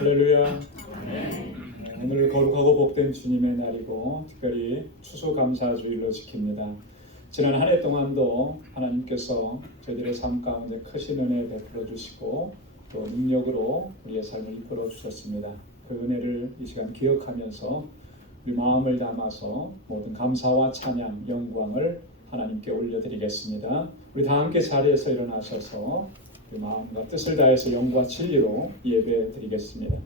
할렐루야. 오늘 거룩하고 복된 주님의 날이고 특별히 추수감사주일로 지킵니다. 지난 한 해 동안도 하나님께서 저희들의 삶 가운데 크신 은혜 베풀어 주시고 또 능력으로 우리의 삶을 이끌어 주셨습니다. 그 은혜를 이 시간 기억하면서 우리 마음을 담아서 모든 감사와 찬양, 영광을 하나님께 올려드리겠습니다. 우리 다 함께 자리에서 일어나셔서 우리 마음과 뜻을 다해서 영과 진리로 예배 드리겠습니다.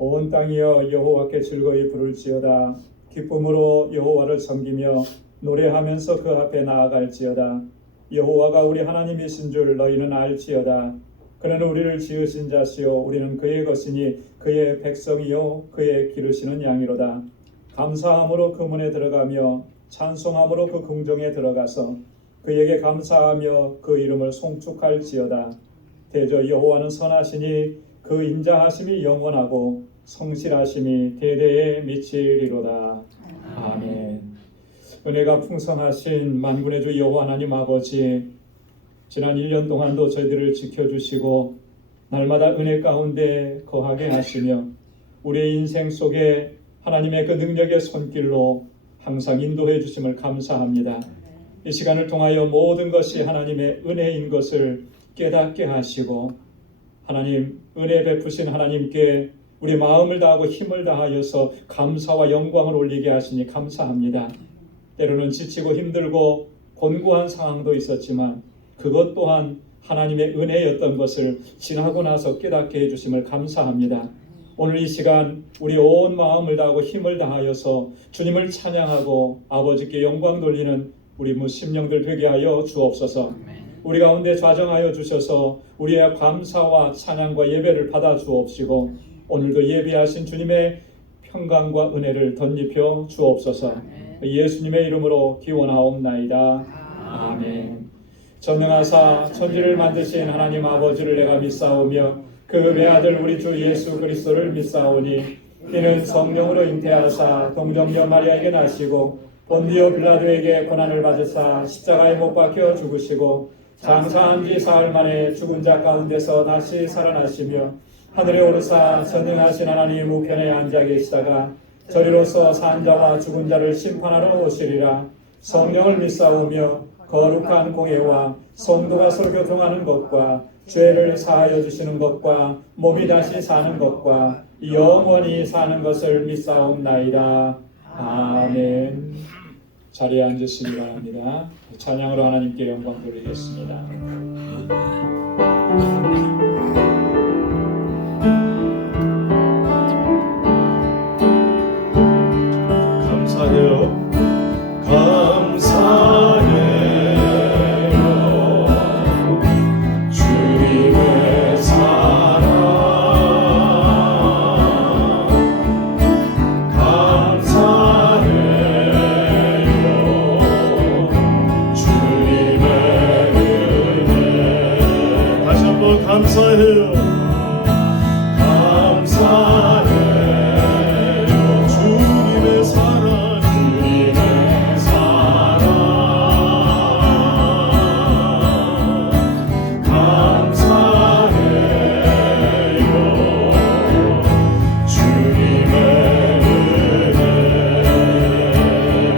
온 땅이여 여호와께 즐거이 부를지어다. 기쁨으로 여호와를 섬기며 노래하면서 그 앞에 나아갈지어다. 여호와가 우리 하나님이신 줄 너희는 알지어다. 그는 우리를 지으신 자시요 우리는 그의 것이니 그의 백성이요 그의 기르시는 양이로다. 감사함으로 그 문에 들어가며 찬송함으로 그 궁정에 들어가서 그에게 감사하며 그 이름을 송축할지어다. 대저 여호와는 선하시니 그 인자하심이 영원하고 성실하심이 대대에 미치리로다. 아멘. 은혜가 풍성하신 만군의 주 여호와 하나님 아버지, 지난 1년 동안도 저희들을 지켜주시고 날마다 은혜 가운데 거하게 하시며 우리의 인생 속에 하나님의 그 능력의 손길로 항상 인도해 주심을 감사합니다. 이 시간을 통하여 모든 것이 하나님의 은혜인 것을 깨닫게 하시고 하나님 은혜 베푸신 하나님께 우리 마음을 다하고 힘을 다하여서 감사와 영광을 올리게 하시니 감사합니다. 때로는 지치고 힘들고 곤고한 상황도 있었지만 그것 또한 하나님의 은혜였던 것을 지나고 나서 깨닫게 해주심을 감사합니다. 오늘 이 시간 우리 온 마음을 다하고 힘을 다하여서 주님을 찬양하고 아버지께 영광 돌리는 우리 무심령들 되게 하여 주옵소서. 우리 가운데 좌정하여 주셔서 우리의 감사와 찬양과 예배를 받아 주옵시고 오늘도 예비하신 주님의 평강과 은혜를 덧입혀 주옵소서. 예수님의 이름으로 기원하옵나이다. 아멘. 전능하사 천지를 만드신 하나님 아버지를 내가 믿사오며 그 외아들 우리 주 예수 그리스도를 믿사오니 이는 성령으로 잉태하사 동정녀 마리아에게 나시고 본디오 빌라도에게 고난을 받으사 십자가에 못 박혀 죽으시고 장사한 지 사흘 만에 죽은 자 가운데서 다시 살아나시며 하늘에 오르사 전능하신 하나님 우편에 앉아 계시다가 저리로서 산 자와 죽은 자를 심판하러 오시리라. 성령을 믿사오며 거룩한 공예와 성도가 서로 교통하는 것과 죄를 사하여 주시는 것과 몸이 다시 사는 것과 영원히 사는 것을 믿사옵나이다. 아멘. 자리에 앉으시기 바랍니다. 찬양으로 하나님께 영광 돌리겠습니다. 감사해요. 감사해요. 주님의 사랑 감사해요. 주님의 은혜 다시 한번 감사해요.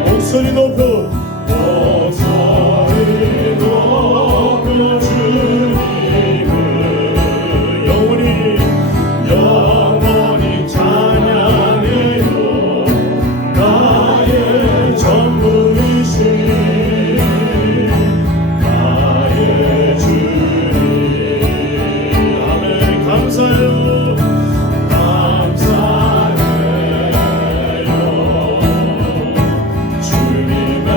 목소리 높여 주님을 영원히 찬양해요. 나의 전부이신 나의 주님. 아멘. 감사해요. 감사해요. 주님의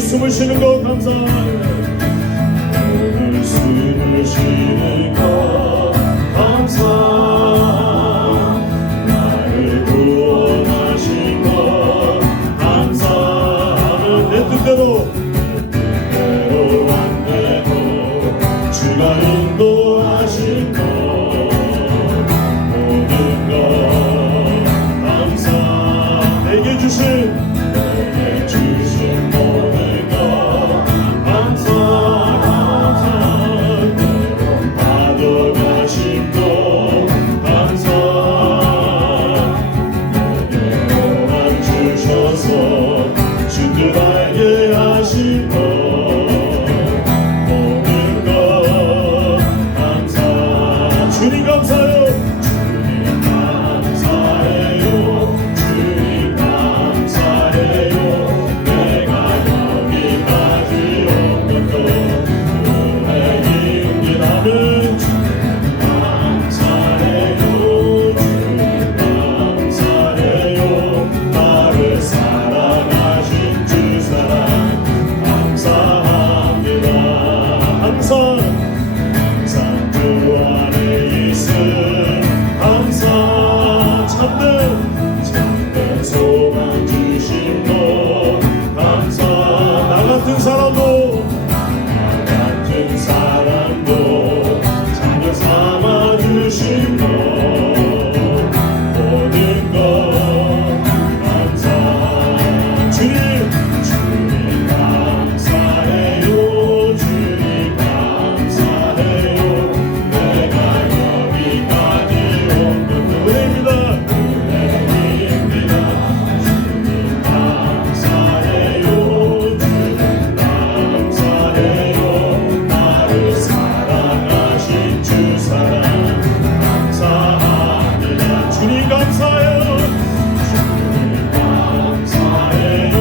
숨을 쉬는 것 감사해요. 오늘 숨을 쉬는 것 감사. 나를 구원하신 것 감사하는 내 뜻대로 안 되고 주가 인도하신 것 모든 것 감사. 내게 주신 모든 것 감사. 받아가신 것 감사. 내게 고난 주셔서 주들 알게 하신 것 모든 것 감사. 주님 감사해요. 주님 감사해요. 주님 감사해요. 내가 여기까지 온 것도 은혜 인기라는 주님 감사해요. 주님 감사해요. 나를 사랑하신 주 사랑 감사합니다. 항상 주 안에 있음 감사. 참된 소망 주신 것 감사. 나 같은 사람도 자녀 삼아 주신 것 모든 것 감사. 주님 감사해요. 주님 감사해요. 내가 여기까지 온 것도 은혜입니다. 주님 감사해요. 주님 감사해요. 나를 사랑하신 주 사랑 감사합니다. 주님 감사해요. 주님 감사해요.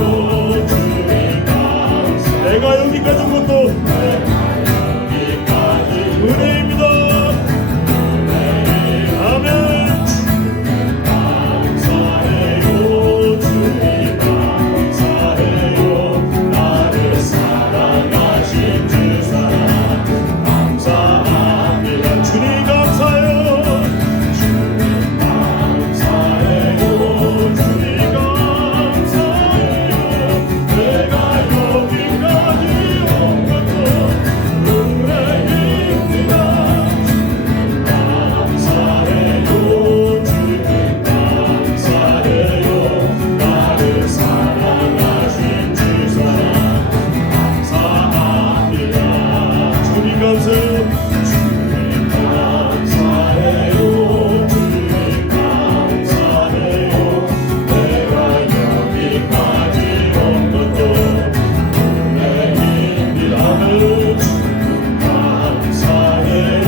주님 감사. 내가 여기까지 온 것도 은혜입니다. 아멘. 주님 감사해요. 주님 감사해요. 나를 사랑하신 주 사랑 감사합니다. 주님 감사해요. 주님 감사해요. 주님 감사해요. 내가 여기까지 온 것도 은혜입니다. 주님 감사해요. 주님 감사해요. 나를 사랑하신 주 사랑 감사합니다. 주님 감사해요. 주님 감사해요. 주님 감사해요. 내가 여기까지 온 것도 은혜입니다는 주님 감사해요.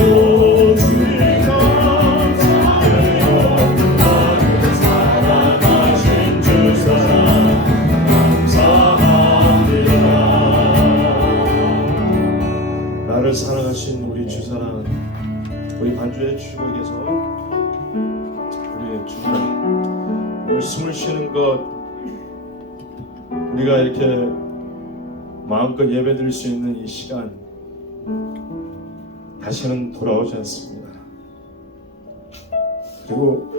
주님 감사해요. 나를 사랑하신 주 사랑 감사합니다. 나를 사랑하신 우리 주 사랑, 우리 반주해 주시고 계서 우리 주님 오늘 숨을 쉬는 것 우리가 이렇게 마음껏 예배드릴 수 있는 이 시간 다시는 돌아오지 않습니다. 그리고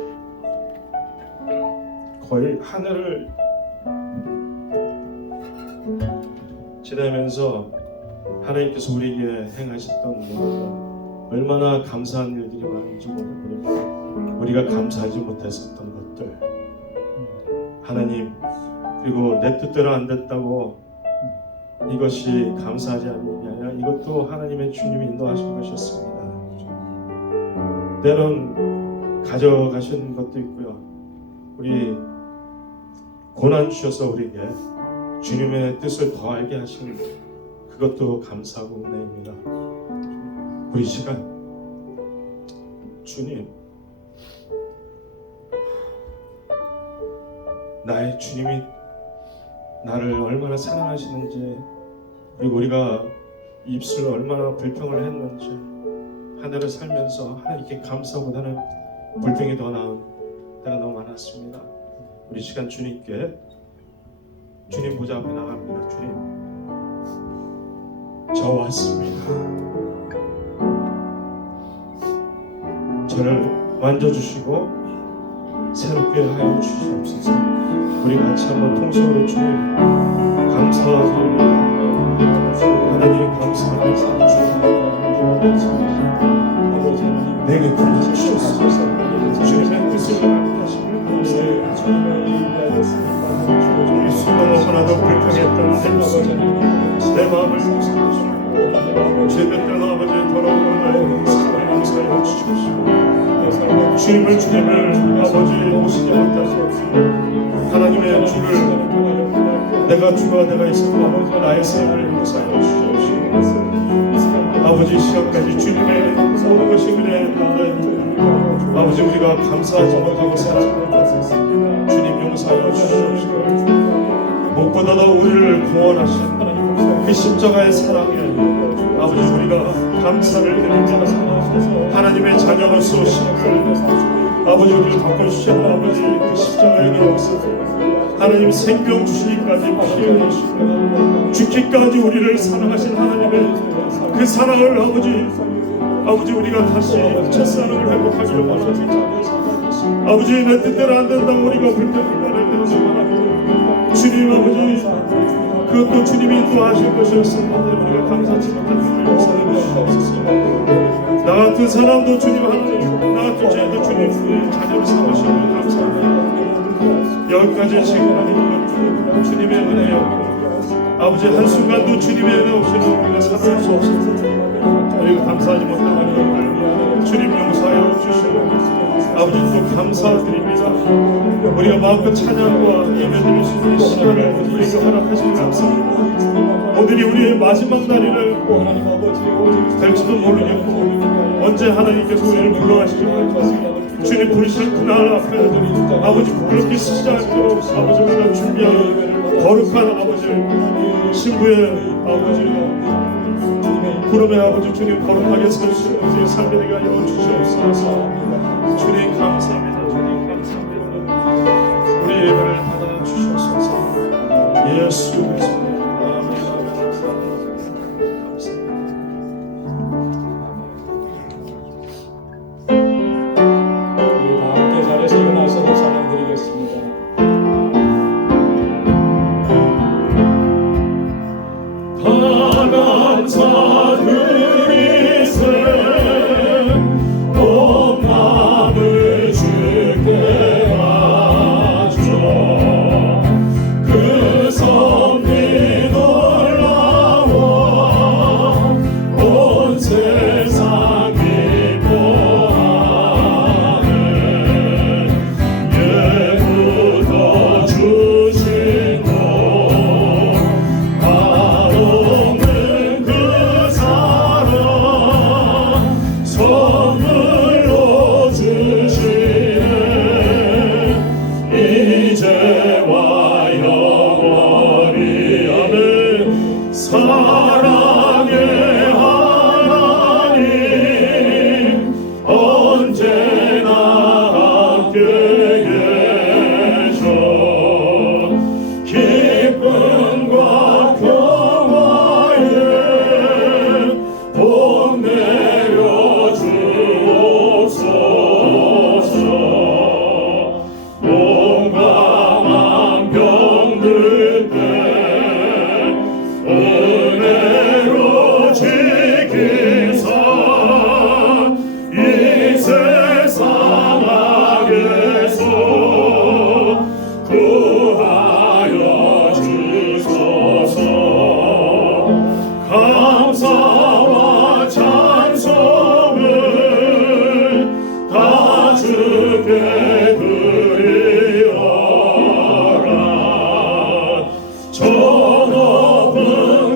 거의 하늘을 지나면서 하나님께서 우리에게 행하셨던 모든 얼마나 감사한 일들이 많은지 모릅니다. 우리가 감사하지 못했었던 것들 하나님, 그리고 내 뜻대로 안 됐다고 이것이 감사하지 않는 게 아니라 이것도 하나님의 주님이 인도하신 것이었습니다. 때론 가져가신 것도 있고요. 우리 고난 주셔서 우리에게 주님의 뜻을 더 알게 하신 그것도 감사하고 은혜입니다. 우리 시간 주님, 나의 주님이 나를 얼마나 사랑하시는지, 그리고 우리가 입술로 얼마나 불평을 했는지, 한 해를 살면서 하나님께 감사보다는 불평이 더 나은 때가 너무 많았습니다. 우리 시간 주님께, 주님 보좌 앞에 나갑니다. 주님, 저 왔습니다. 저를 만져주시고 새롭게 하여 주시옵소서. 우리 같이 한번 통성으로 주님 감사드립니다. 하나님 감사합니다. 내게 부르주시옵소서. 주님의 뜻을 하시길 감사합니다. 이 수고로 하나도 불평했던 내 마음을 용서하시고 죄됐던 아버지의 더러운 나의 사랑을 용서하여 주시옵시고 주님을 아버지 모시지 못하시옵시고 하나님의 주를 내가 주가 내가 있었고 나의 삶을 용서하여 주시옵시고 아버지 시간까지 주님의 모든 것이 그래 아버지 우리가 감사하지 못하고 살았습니다. 주님 용서하여 주시옵시고 무엇보다도 우리를 구원하신 그 십자가의 사랑에 아버지 우리가 감사를 드립니다. 하나님의 자녀로서 신을 아버지 우리를 바꿔주신 아버지 그 십자가의 역사 하나님 생명 주시기까지 피 흘리시고 죽기까지 우리를 사랑하신 하나님의 그 사랑을 아버지 우리가 다시 첫사랑을 회복하기를 원합니다. 아버지 내 뜻대로 안 된다고 우리가 불평불만할 때는 원하고 주님 아버지 그것도 주님이 인도하실 것이었습니다. 우리가 감사치 못한 주를 용서해 주시옵소서. 나 같은 사람도 주님 하나님 나 같은 죄도 주님 자녀를 삼으시고 감사합니다. 여기까지 지금 하는 주님의 은혜였고 아버지 한순간도 주님의 은혜 없이는 우리가 살아갈 수 없습니다. 우리가 감사하지 못한 것들 주님 용서하여 주시고 아버지 또 감사드립니다. 우리가 마음껏 찬양과 예배드릴 수 있는 시간을 우리에게 허락하시니 감사합니다. 오늘이 우리의 마지막 날이를 될지도 모르겠고 언제 하나님께서 우리를 불러가시고 주님 부르시는 그날 앞에 아버지 부끄럽게 쓰지 않도록 아버지 우리가 준비하는 거룩한 아버지 신부의 아버지 구름의 아버지 주님 거룩하게 서주시고 우리의 삶에 내가 열어주시옵소서. 주님 감사합니다. 주님 감사합니다. 우리 예배를 받아주시옵소서. 예수 그리스도 저 높은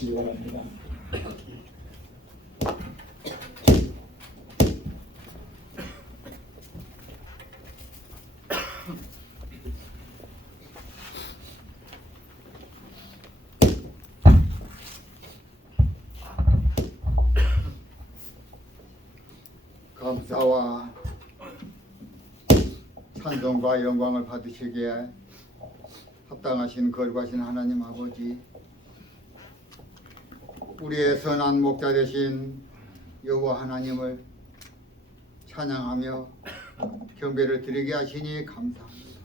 주시기 바랍니다. 감사와 찬송과 영광을 받으시기에 합당하신 거룩하신 하나님 아버지, 우리의 선한 목자 되신 여호와 하나님을 찬양하며 경배를 드리게 하시니 감사합니다.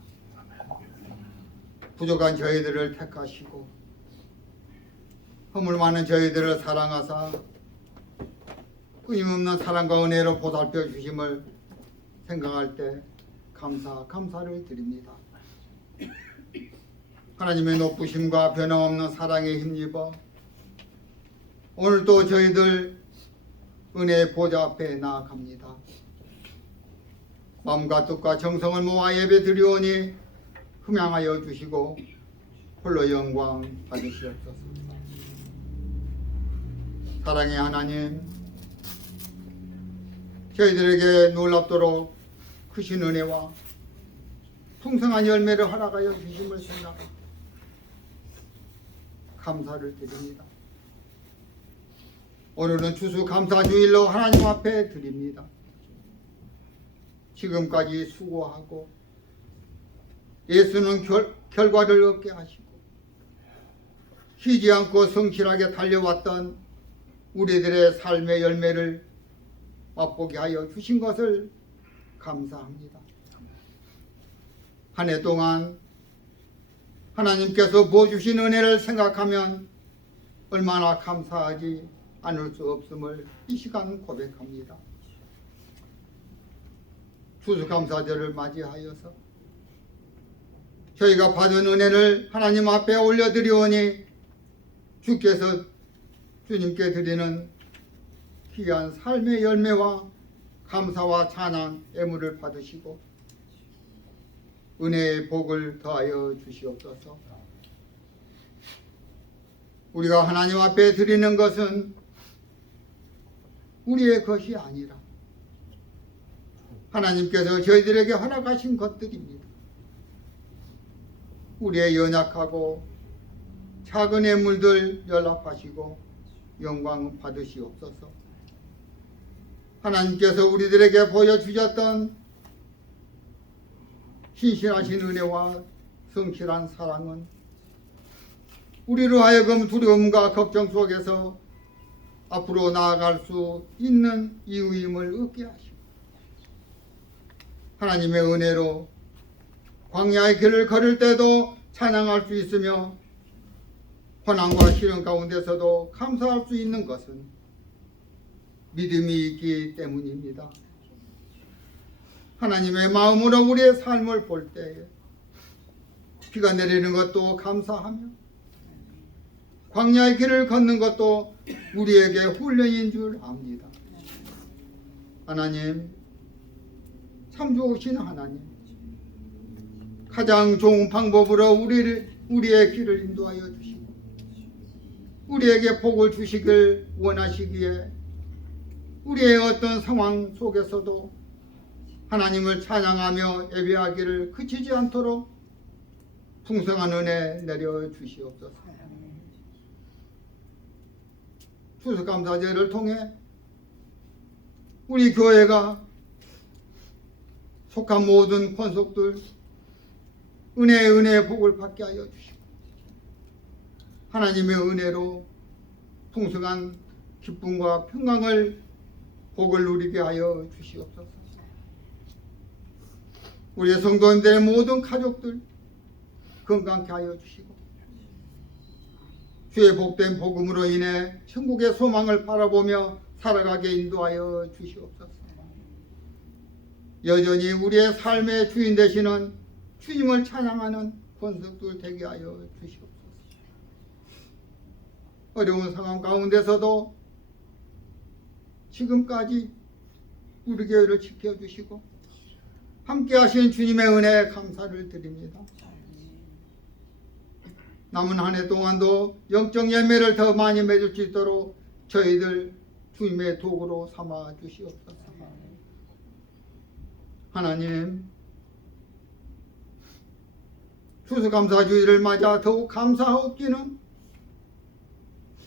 부족한 저희들을 택하시고 허물 많은 저희들을 사랑하사 끊임없는 사랑과 은혜로 보살펴 주심을 생각할 때 감사를 드립니다. 하나님의 높으심과 변함없는 사랑에 힘입어 오늘도 저희들 은혜의 보좌 앞에 나아갑니다. 마음과 뜻과 정성을 모아 예배 드리오니 흠양하여 주시고 홀로 영광 받으시옵소서. 사랑의 하나님, 저희들에게 놀랍도록 크신 은혜와 풍성한 열매를 허락하여 주심을 생각하며 감사를 드립니다. 오늘은 추수감사주일로 하나님 앞에 드립니다. 지금까지 수고하고 예수는 결과를 얻게 하시고 쉬지 않고 성실하게 달려왔던 우리들의 삶의 열매를 맛보게 하여 주신 것을 감사합니다. 한 해 동안 하나님께서 부어주신 은혜를 생각하면 얼마나 감사하지 않을 수 없음을 이 시간 고백합니다. 추수감사절을 맞이하여서 저희가 받은 은혜를 하나님 앞에 올려드리오니 주께서 주님께 드리는 귀한 삶의 열매와 감사와 찬양 애물을 받으시고 은혜의 복을 더하여 주시옵소서. 우리가 하나님 앞에 드리는 것은 우리의 것이 아니라 하나님께서 저희들에게 허락하신 것들입니다. 우리의 연약하고 작은 애물들 연락하시고 영광 받으시옵소서. 하나님께서 우리들에게 보여주셨던 신실하신 은혜와 성실한 사랑은 우리로 하여금 두려움과 걱정 속에서 앞으로 나아갈 수 있는 이유임을 얻게 하시고 하나님의 은혜로 광야의 길을 걸을 때도 찬양할 수 있으며 고난과 시련 가운데서도 감사할 수 있는 것은 믿음이 있기 때문입니다. 하나님의 마음으로 우리의 삶을 볼 때에 비가 내리는 것도 감사하며 광야의 길을 걷는 것도 우리에게 훈련인 줄 압니다. 하나님, 참 좋으신 하나님, 가장 좋은 방법으로 우리의 길을 인도하여 주시고 우리에게 복을 주시길 원하시기에 우리의 어떤 상황 속에서도 하나님을 찬양하며 예배하기를 그치지 않도록 풍성한 은혜 내려 주시옵소서. 추수감사제를 통해 우리 교회가 속한 모든 권속들 은혜의 복을 받게 하여 주시고 하나님의 은혜로 풍성한 기쁨과 평강을 복을 누리게 하여 주시옵소서. 우리의 성도님들의 모든 가족들 건강케 하여 주시고 주의 복된 복음으로 인해 천국의 소망을 바라보며 살아가게 인도하여 주시옵소서. 여전히 우리의 삶의 주인 되시는 주님을 찬양하는 권속들 되게 하여 주시옵소서. 어려운 상황 가운데서도 지금까지 우리 교회를 지켜주시고 함께 하신 주님의 은혜에 감사를 드립니다. 남은 한 해 동안도 영적 열매를 더 많이 맺을 수 있도록 저희들 주님의 도구로 삼아 주시옵소서. 하나님, 추수감사주의를 맞아 더욱 감사하옵기는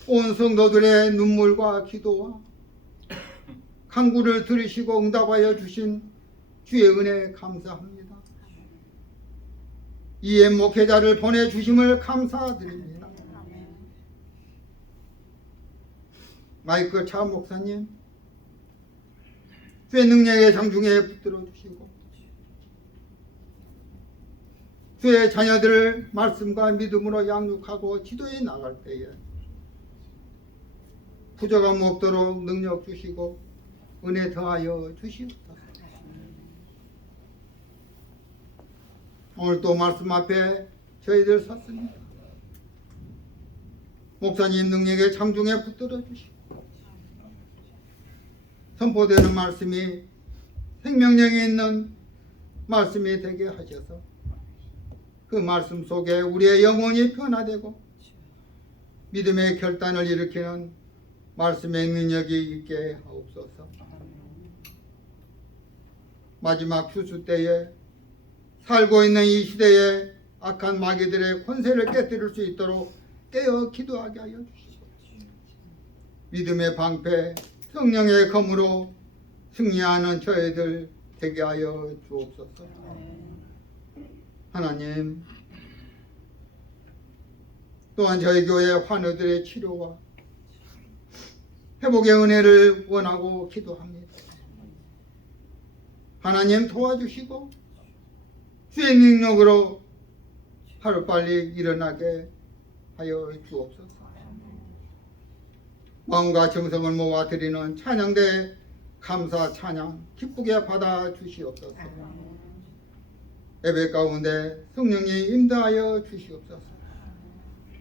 온 성도들의 눈물과 기도와 간구를 들으시고 응답하여 주신 주의 은혜에 감사합니다. 이에 목회자를 보내주심을 감사드립니다. 마이클 차 목사님, 주의 능력의 장중에 붙들어 주시고 주의 자녀들을 말씀과 믿음으로 양육하고 지도해 나갈 때에 부족함 없도록 능력 주시고 은혜 더하여 주시옵소서. 오늘 또 말씀 앞에 저희들 섰습니다. 목사님 능력의 장중에 붙들어 주시고 선포되는 말씀이 생명력이 있는 말씀이 되게 하셔서 그 말씀 속에 우리의 영혼이 변화되고 믿음의 결단을 일으키는 말씀의 능력이 있게 하옵소서. 마지막 추수 때에 살고 있는 이 시대에 악한 마귀들의 권세를 깨뜨릴 수 있도록 깨어 기도하게 하여 주시고 믿음의 방패 성령의 검으로 승리하는 저희들 되게 하여 주옵소서. 하나님, 또한 저희 교회 환우들의 치료와 회복의 은혜를 원하고 기도합니다. 하나님 도와주시고 주의 능력으로 하루빨리 일어나게 하여 주옵소서. 마음과 정성을 모아 드리는 찬양대 감사 찬양 기쁘게 받아 주시옵소서. 예배 가운데 성령이 임대하여 주시옵소서.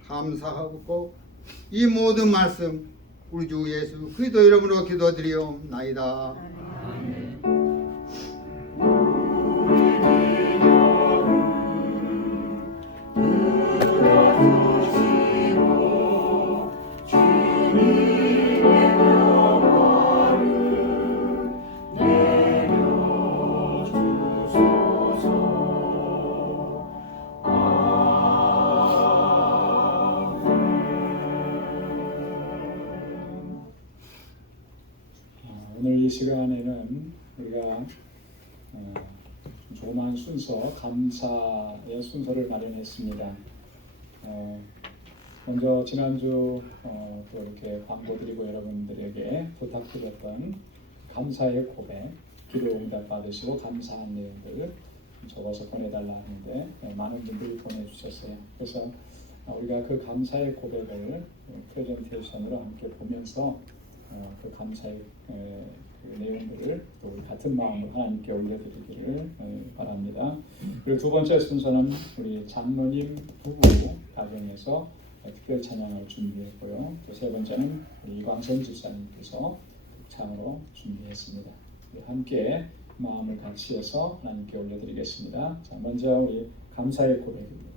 감사하고 이 모든 말씀 우리 주 예수 그리스도 이름으로 기도드리옵나이다. 오늘 이 시간에는 우리가 조그마한 순서, 감사의 순서를 마련했습니다. 먼저 지난주 또 이렇게 광고 드리고 여러분들에게 부탁드렸던 감사의 고백, 기도 응답 받으시고 감사한 내용들 적어서 보내달라 하는데 많은 분들이 보내주셨어요. 그래서 우리가 그 감사의 고백을 프레젠테이션으로 함께 보면서 그 감사의 그 내용들을 또 우리 같은 마음으로 하나님께 올려드리기를 바랍니다. 그리고 두 번째 순서는 우리 장로님 부부 가정에서 특별 찬양을 준비했고요. 또 세 번째는 우리 이광선 집사님께서 극찬으로 준비했습니다. 함께 마음을 같이 해서 하나님께 올려드리겠습니다. 자, 먼저 우리 감사의 고백입니다.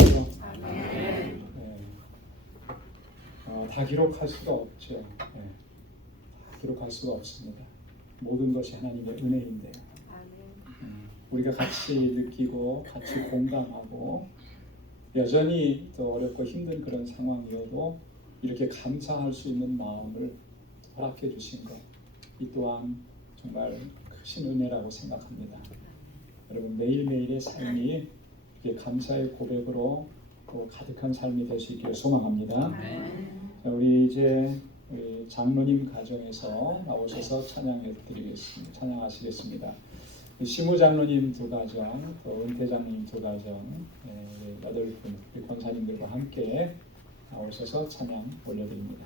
믿으시죠? 네. 다 기록할 수가 없죠. 네. 다 기록할 수가 없습니다. 모든 것이 하나님의 은혜인데요. 우리가 같이 느끼고 같이 공감하고 여전히 더 어렵고 힘든 그런 상황이어도 이렇게 감사할 수 있는 마음을 허락해 주신 것, 이 또한 정말 크신 은혜라고 생각합니다. 여러분 매일매일의 삶이 이렇게 감사의 고백으로 또 가득한 삶이 될 수 있기를 소망합니다. 자, 우리 이제 우리 장로님 가정에서 나오셔서 찬양하시겠습니다. 시무 장로님 두 가정, 또 은퇴 장로님 두 가정, 8분 우리 권사님들과 함께 나오셔서 찬양 올려드립니다.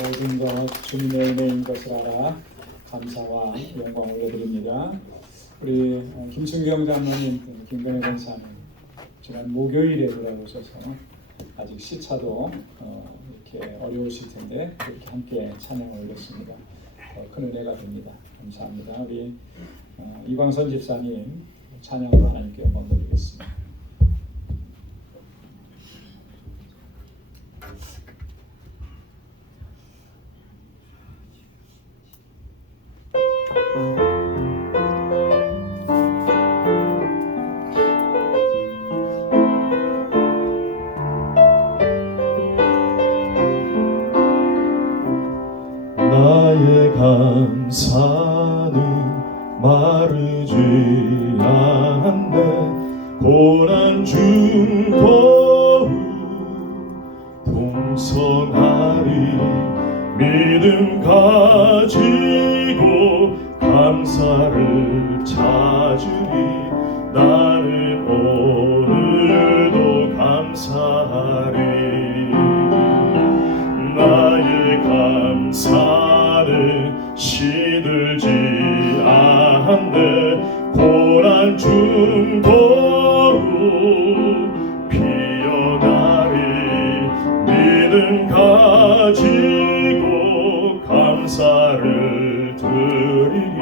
모든 것 주님의 은혜인 것을 알아 감사와 영광 올려드립니다. 우리 김순경 장로님, 김근혜 권사님 지난 목요일에 돌아오셔서 아직 시차도 이렇게 어려우실 텐데 이렇게 함께 찬양을 올렸습니다. 큰 은혜가 됩니다. 감사합니다. 우리 이광선 집사님 찬양으로 하나님께 영광 돌리겠습니다. 나의 감사는 마르지 않네. 고난 중 더욱 풍성하리. 믿음 가지고 감사를 찾으리. 나는 오늘도 감사하리. 나의 감사는 시들지 않네. 고난 중 더욱 피어나리. 믿음 가지고 감사를 드리리.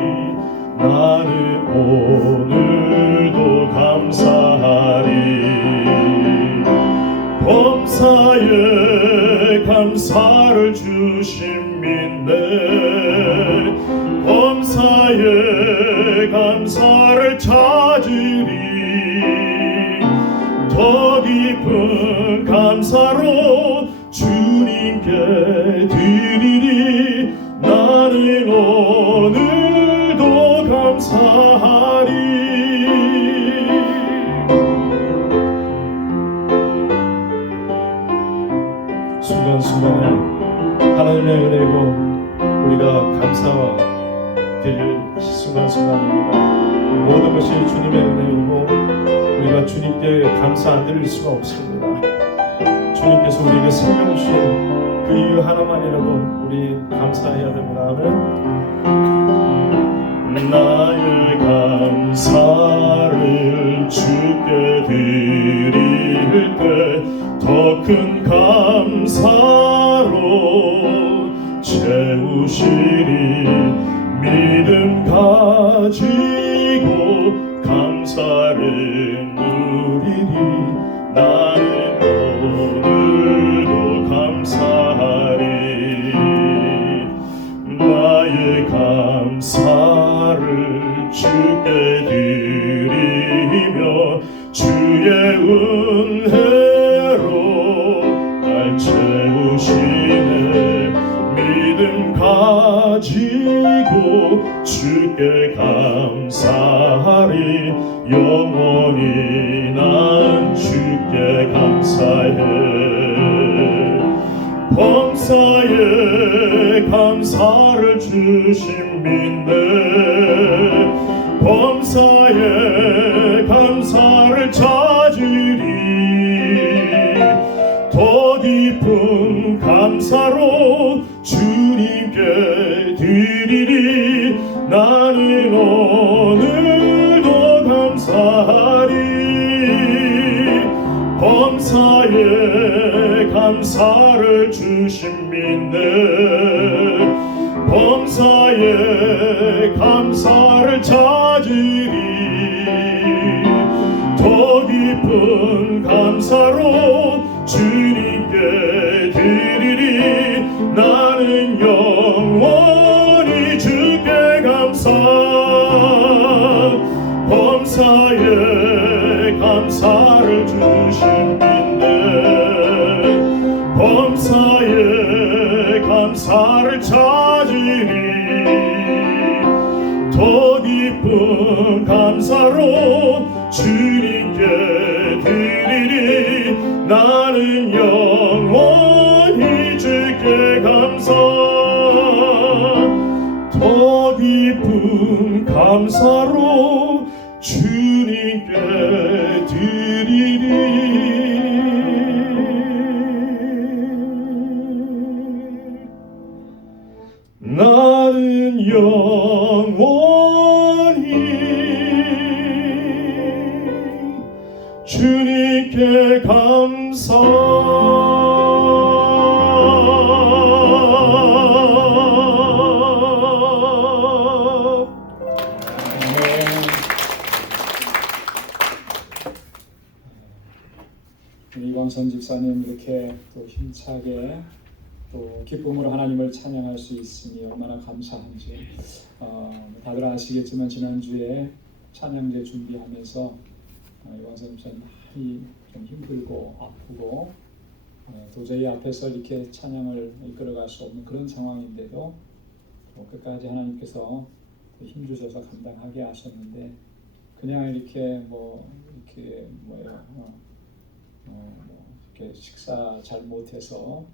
나는 오늘도 감사하리. 범사에 감사를 주심 믿네. 범사에 감사를 찾으리. 더 깊은 감사로 주님께 드리리. 나는 오늘도 감사하리. 순간순간에 하나님의 은혜고 우리가 감사와 드릴 순간순간입니다. 모든 것이 주님의 은혜이고 우리가 주님께 감사 안 드릴 수가 없습니다. 주님께서 우리에게 생명 주신 그 이유 하나만이라도 우리 감사해야 됩니다. 아멘. 나의 감사를 주께 드릴 때 더 큰 감사로 채우시리. 믿음 가지고 감사를 누리리. 나는 오늘도 감사하리. 나의 감사를 주께 드리며 주의 은혜로 날 채우시네. 믿음 가지고 주께 감사하리. 영원히 난 주께 감사해. 범사에 감사를 주심 믿네. 범사에 감사를 찾으리. 더 깊은 감사로 주님께 드리리. 나는 오늘도 감사하리. 범사에 감사를 주심 믿네. 범사에 감사를 찾으리. 더 깊은 감사로 주님께 드리리. 나는 영원히 주께 감사. 범사에 감사를 주신 믿네. 범사에 감사를 찾으리. 더 깊은 감사로 주님께 드리리. 나는 영원히 주께 감사. 더 깊은 감사로 주님께 드리리. 나는 영원히 주님께 감사. 이광선 집사님 이렇게 또 힘차게 또 기쁨으로 하나님을 찬양할 수 있으니 얼마나 감사한지 다들 아시겠지만 지난주에 찬양제 준비하면서 이광선 집사님 많이 좀 힘들고 아프고 도저히 앞에서 이렇게 찬양을 이끌어갈 수 없는 그런 상황인데도 끝까지 하나님께서 힘주셔서 감당하게 하셨는데 그냥 이렇게 이렇게 식사 잘 못해서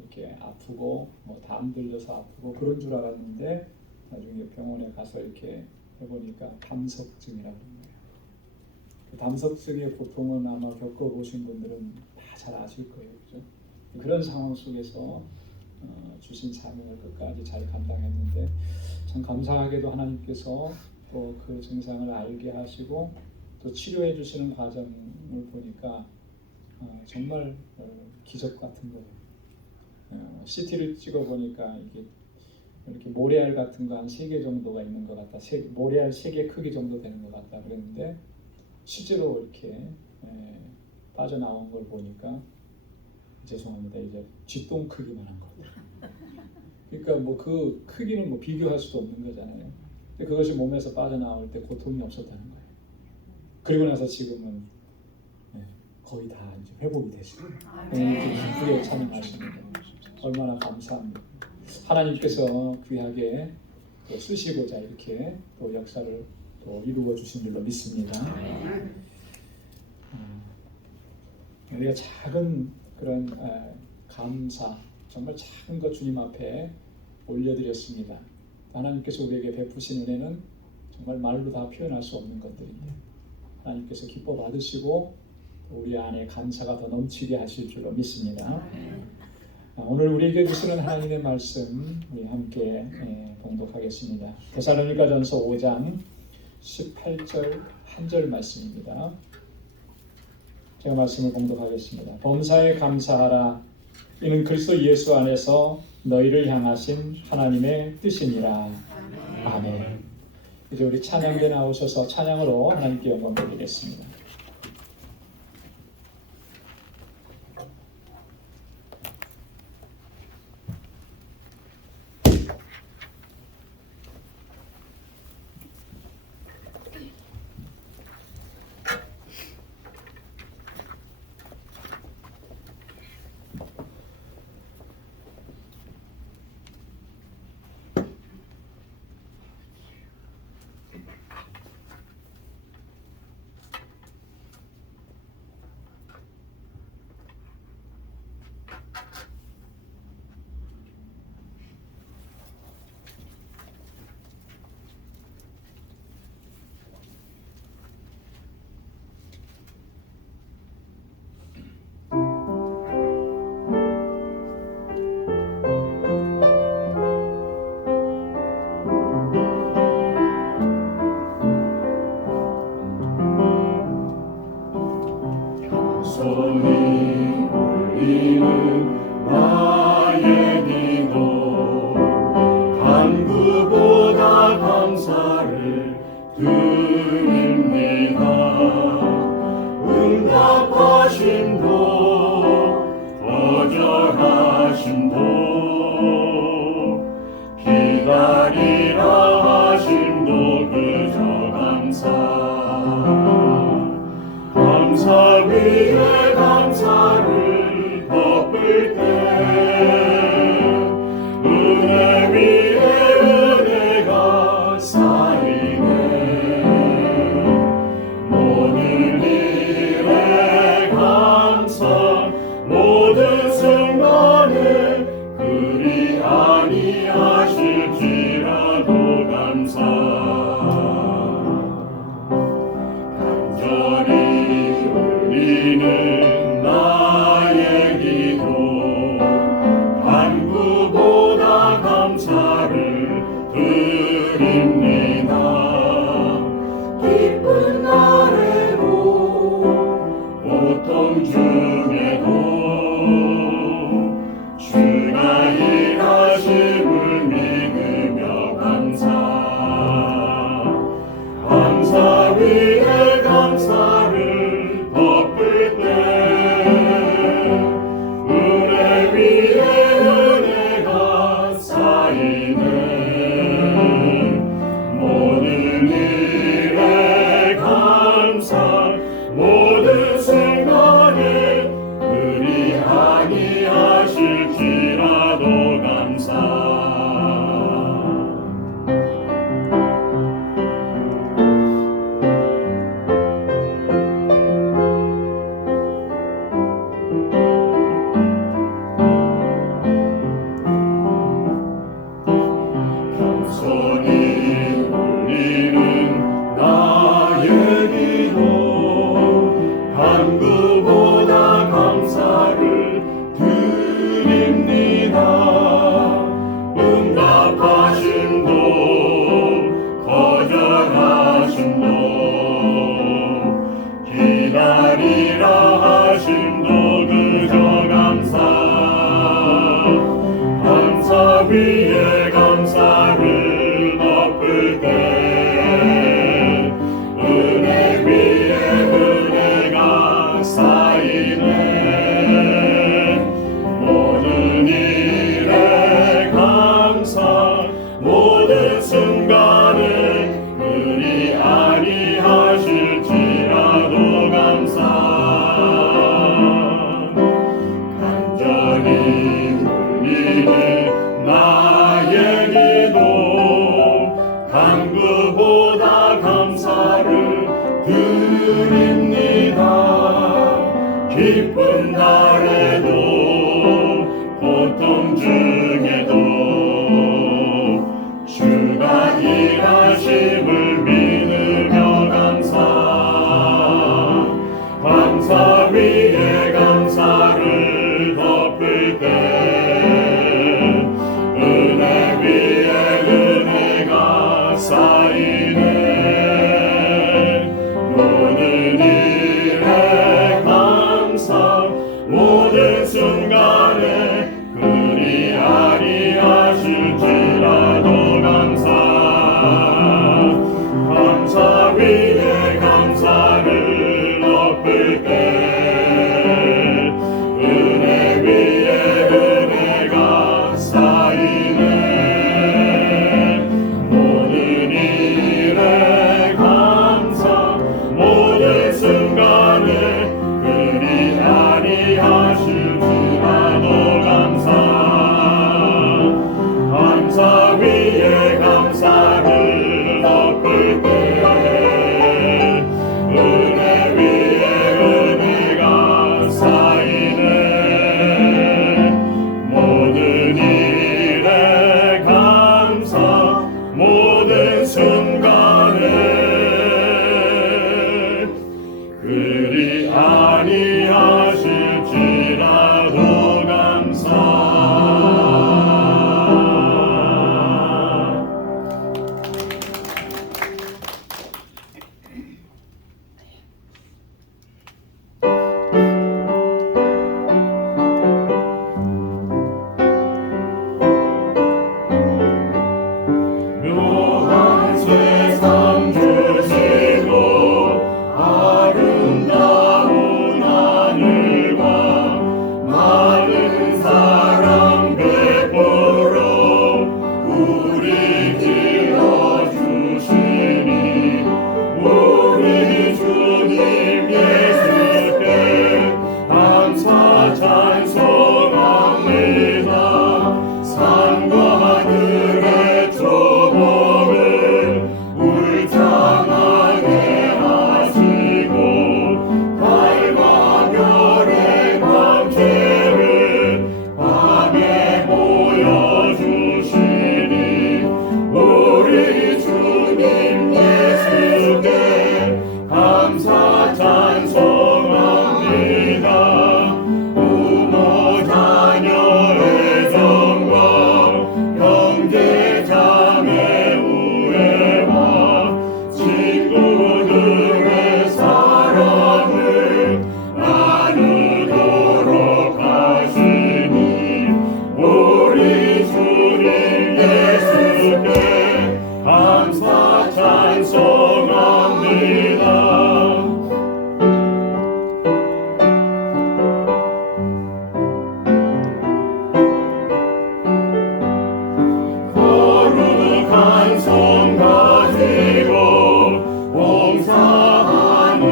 이렇게 아프고 담 들려서 아프고 그런 줄 알았는데 나중에 병원에 가서 이렇게 해보니까 담석증이라고 하는 거예요. 그 담석증의 고통은 아마 겪어보신 분들은 다 잘 아실 거예요, 그죠? 그런 상황 속에서 주신 사명을 끝까지 잘 감당했는데 참 감사하게도 하나님께서 또 그 증상을 알게 하시고 또 치료해 주시는 과정을 보니까 정말 기적 같은 거예요. CT를 찍어 보니까 이게 이렇게 모래알 같은 거 한 3개 정도가 있는 것 같다. 모래알 3개 크기 정도 되는 것 같다 그랬는데 실제로 이렇게 빠져나온 걸 보니까 죄송합니다. 이제 쥐똥 크기만한 거예요. 그러니까 그 크기는 비교할 수도 없는 거잖아요. 근데 그것이 몸에서 빠져나올 때 고통이 없었다는 거예요. 그리고 나서 지금은 거의 다 이제 회복이 되시고 이렇게 기쁘게 찬양하십니다. 얼마나 감사합니다. 하나님께서 귀하게 또 쓰시고자 이렇게 또 역사를 또 이루어 주신 줄로 믿습니다. 우리가 작은 그런 감사, 정말 작은 것 주님 앞에 올려드렸습니다. 하나님께서 우리에게 베푸신 은혜는 정말 말로 다 표현할 수 없는 것들인데 하나님께서 기뻐 받으시고 우리 안에 감사가 더 넘치게 하실 줄로 믿습니다. 오늘 우리에게 주시는 하나님의 말씀 우리 함께 봉독하겠습니다. 데살로니가전서 5장 18절 1절 말씀입니다. 제가 말씀을 봉독하겠습니다. 범사에 감사하라. 이는 그리스도 예수 안에서 너희를 향하신 하나님의 뜻이니라. 아멘. 이제 우리 찬양대 나오셔서 찬양으로 하나님께 영광 드리겠습니다. 손이 울리는 나의 기도 간구보다 감사를 드립니다. 응답하심도 거절하심도 기다리라 하심도 그저 감사 위에 감사를 덮을 때 은혜 위에 은혜가 쌓이네. 모든 일에 감사 모든 순간에 그리 아니하실지라도 감사 울리는 나의 기도 간구보다 감사를 드립니다. 기쁜 날에도 고통 중에도 주가 일하심을 믿으며 감사 위에 감사를 덮을 때 하심도 기다리라 하심도 그저 감사 위에 감사를 덮을 때 은혜 위에 은혜가 쌓이네 모든 일에 감사 모든 순간에 그리 아니하실지라도 감사 간절히 울리는 나의 기도 간구보다 감사를 드립니다 기쁜 날에도 고통 중에도 주가 일하심을 믿으며 감사 위에 감사를 덮을 때 은혜 위에 은혜가 쌓이네 모든 일에 감사 모든 순간에 그리 아니하실지라도 감사 위에 감사를 덮을 때 은혜 위에 은혜가 쌓이네 모든 일에 감사 모든 순간에 그리 아니하실지라도 감사 위에 감사를 덮을 때 은혜 위에 은혜가 쌓이네 모든 일에 감사 모든 순간에 그리 아니하실지라도 감사 묘한 세상 주시고 아름다운 하늘과 많은 사랑 베풀어 우리 길러주시니 우리 주님 예수께 감사 찬송합니다 산과 하늘의 조복을 울창하게 하시고 달과 별의 광채를 밤에 보여주시니 우리 주님 예수께 감사 찬송합니다 부모 자녀의 정과 형제 자매 우애와 친구들의 사랑을 나누도록 하시니 우리 주님 예수께 감사 찬송합니다 거룩한 손 가지고 봉사하는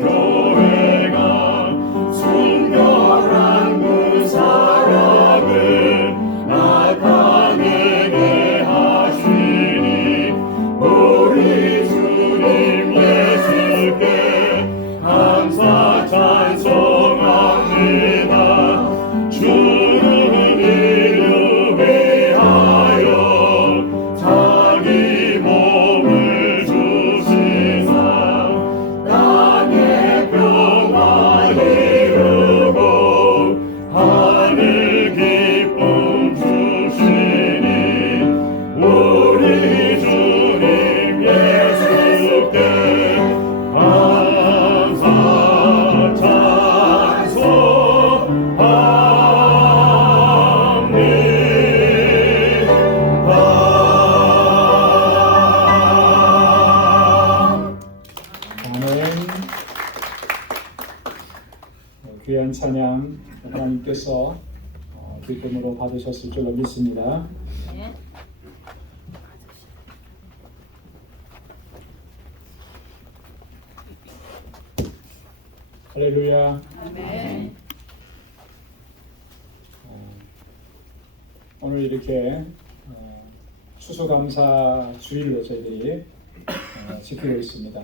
교회가 순결한 그 사랑을 나타내게 하시니 우리 주님 예수께 감사 찬송합니다 주는 인류 위하여 자기 몸을 주시사 땅의 평화 이루고 하늘 기쁨 주시니 우리 주님 예수 귀한 찬양 하나님께서 기쁨으로 받으셨을 줄로 믿습니다. 할렐루야. 오늘 이렇게 추수감사 주일로 저희들이 지키고 있습니다.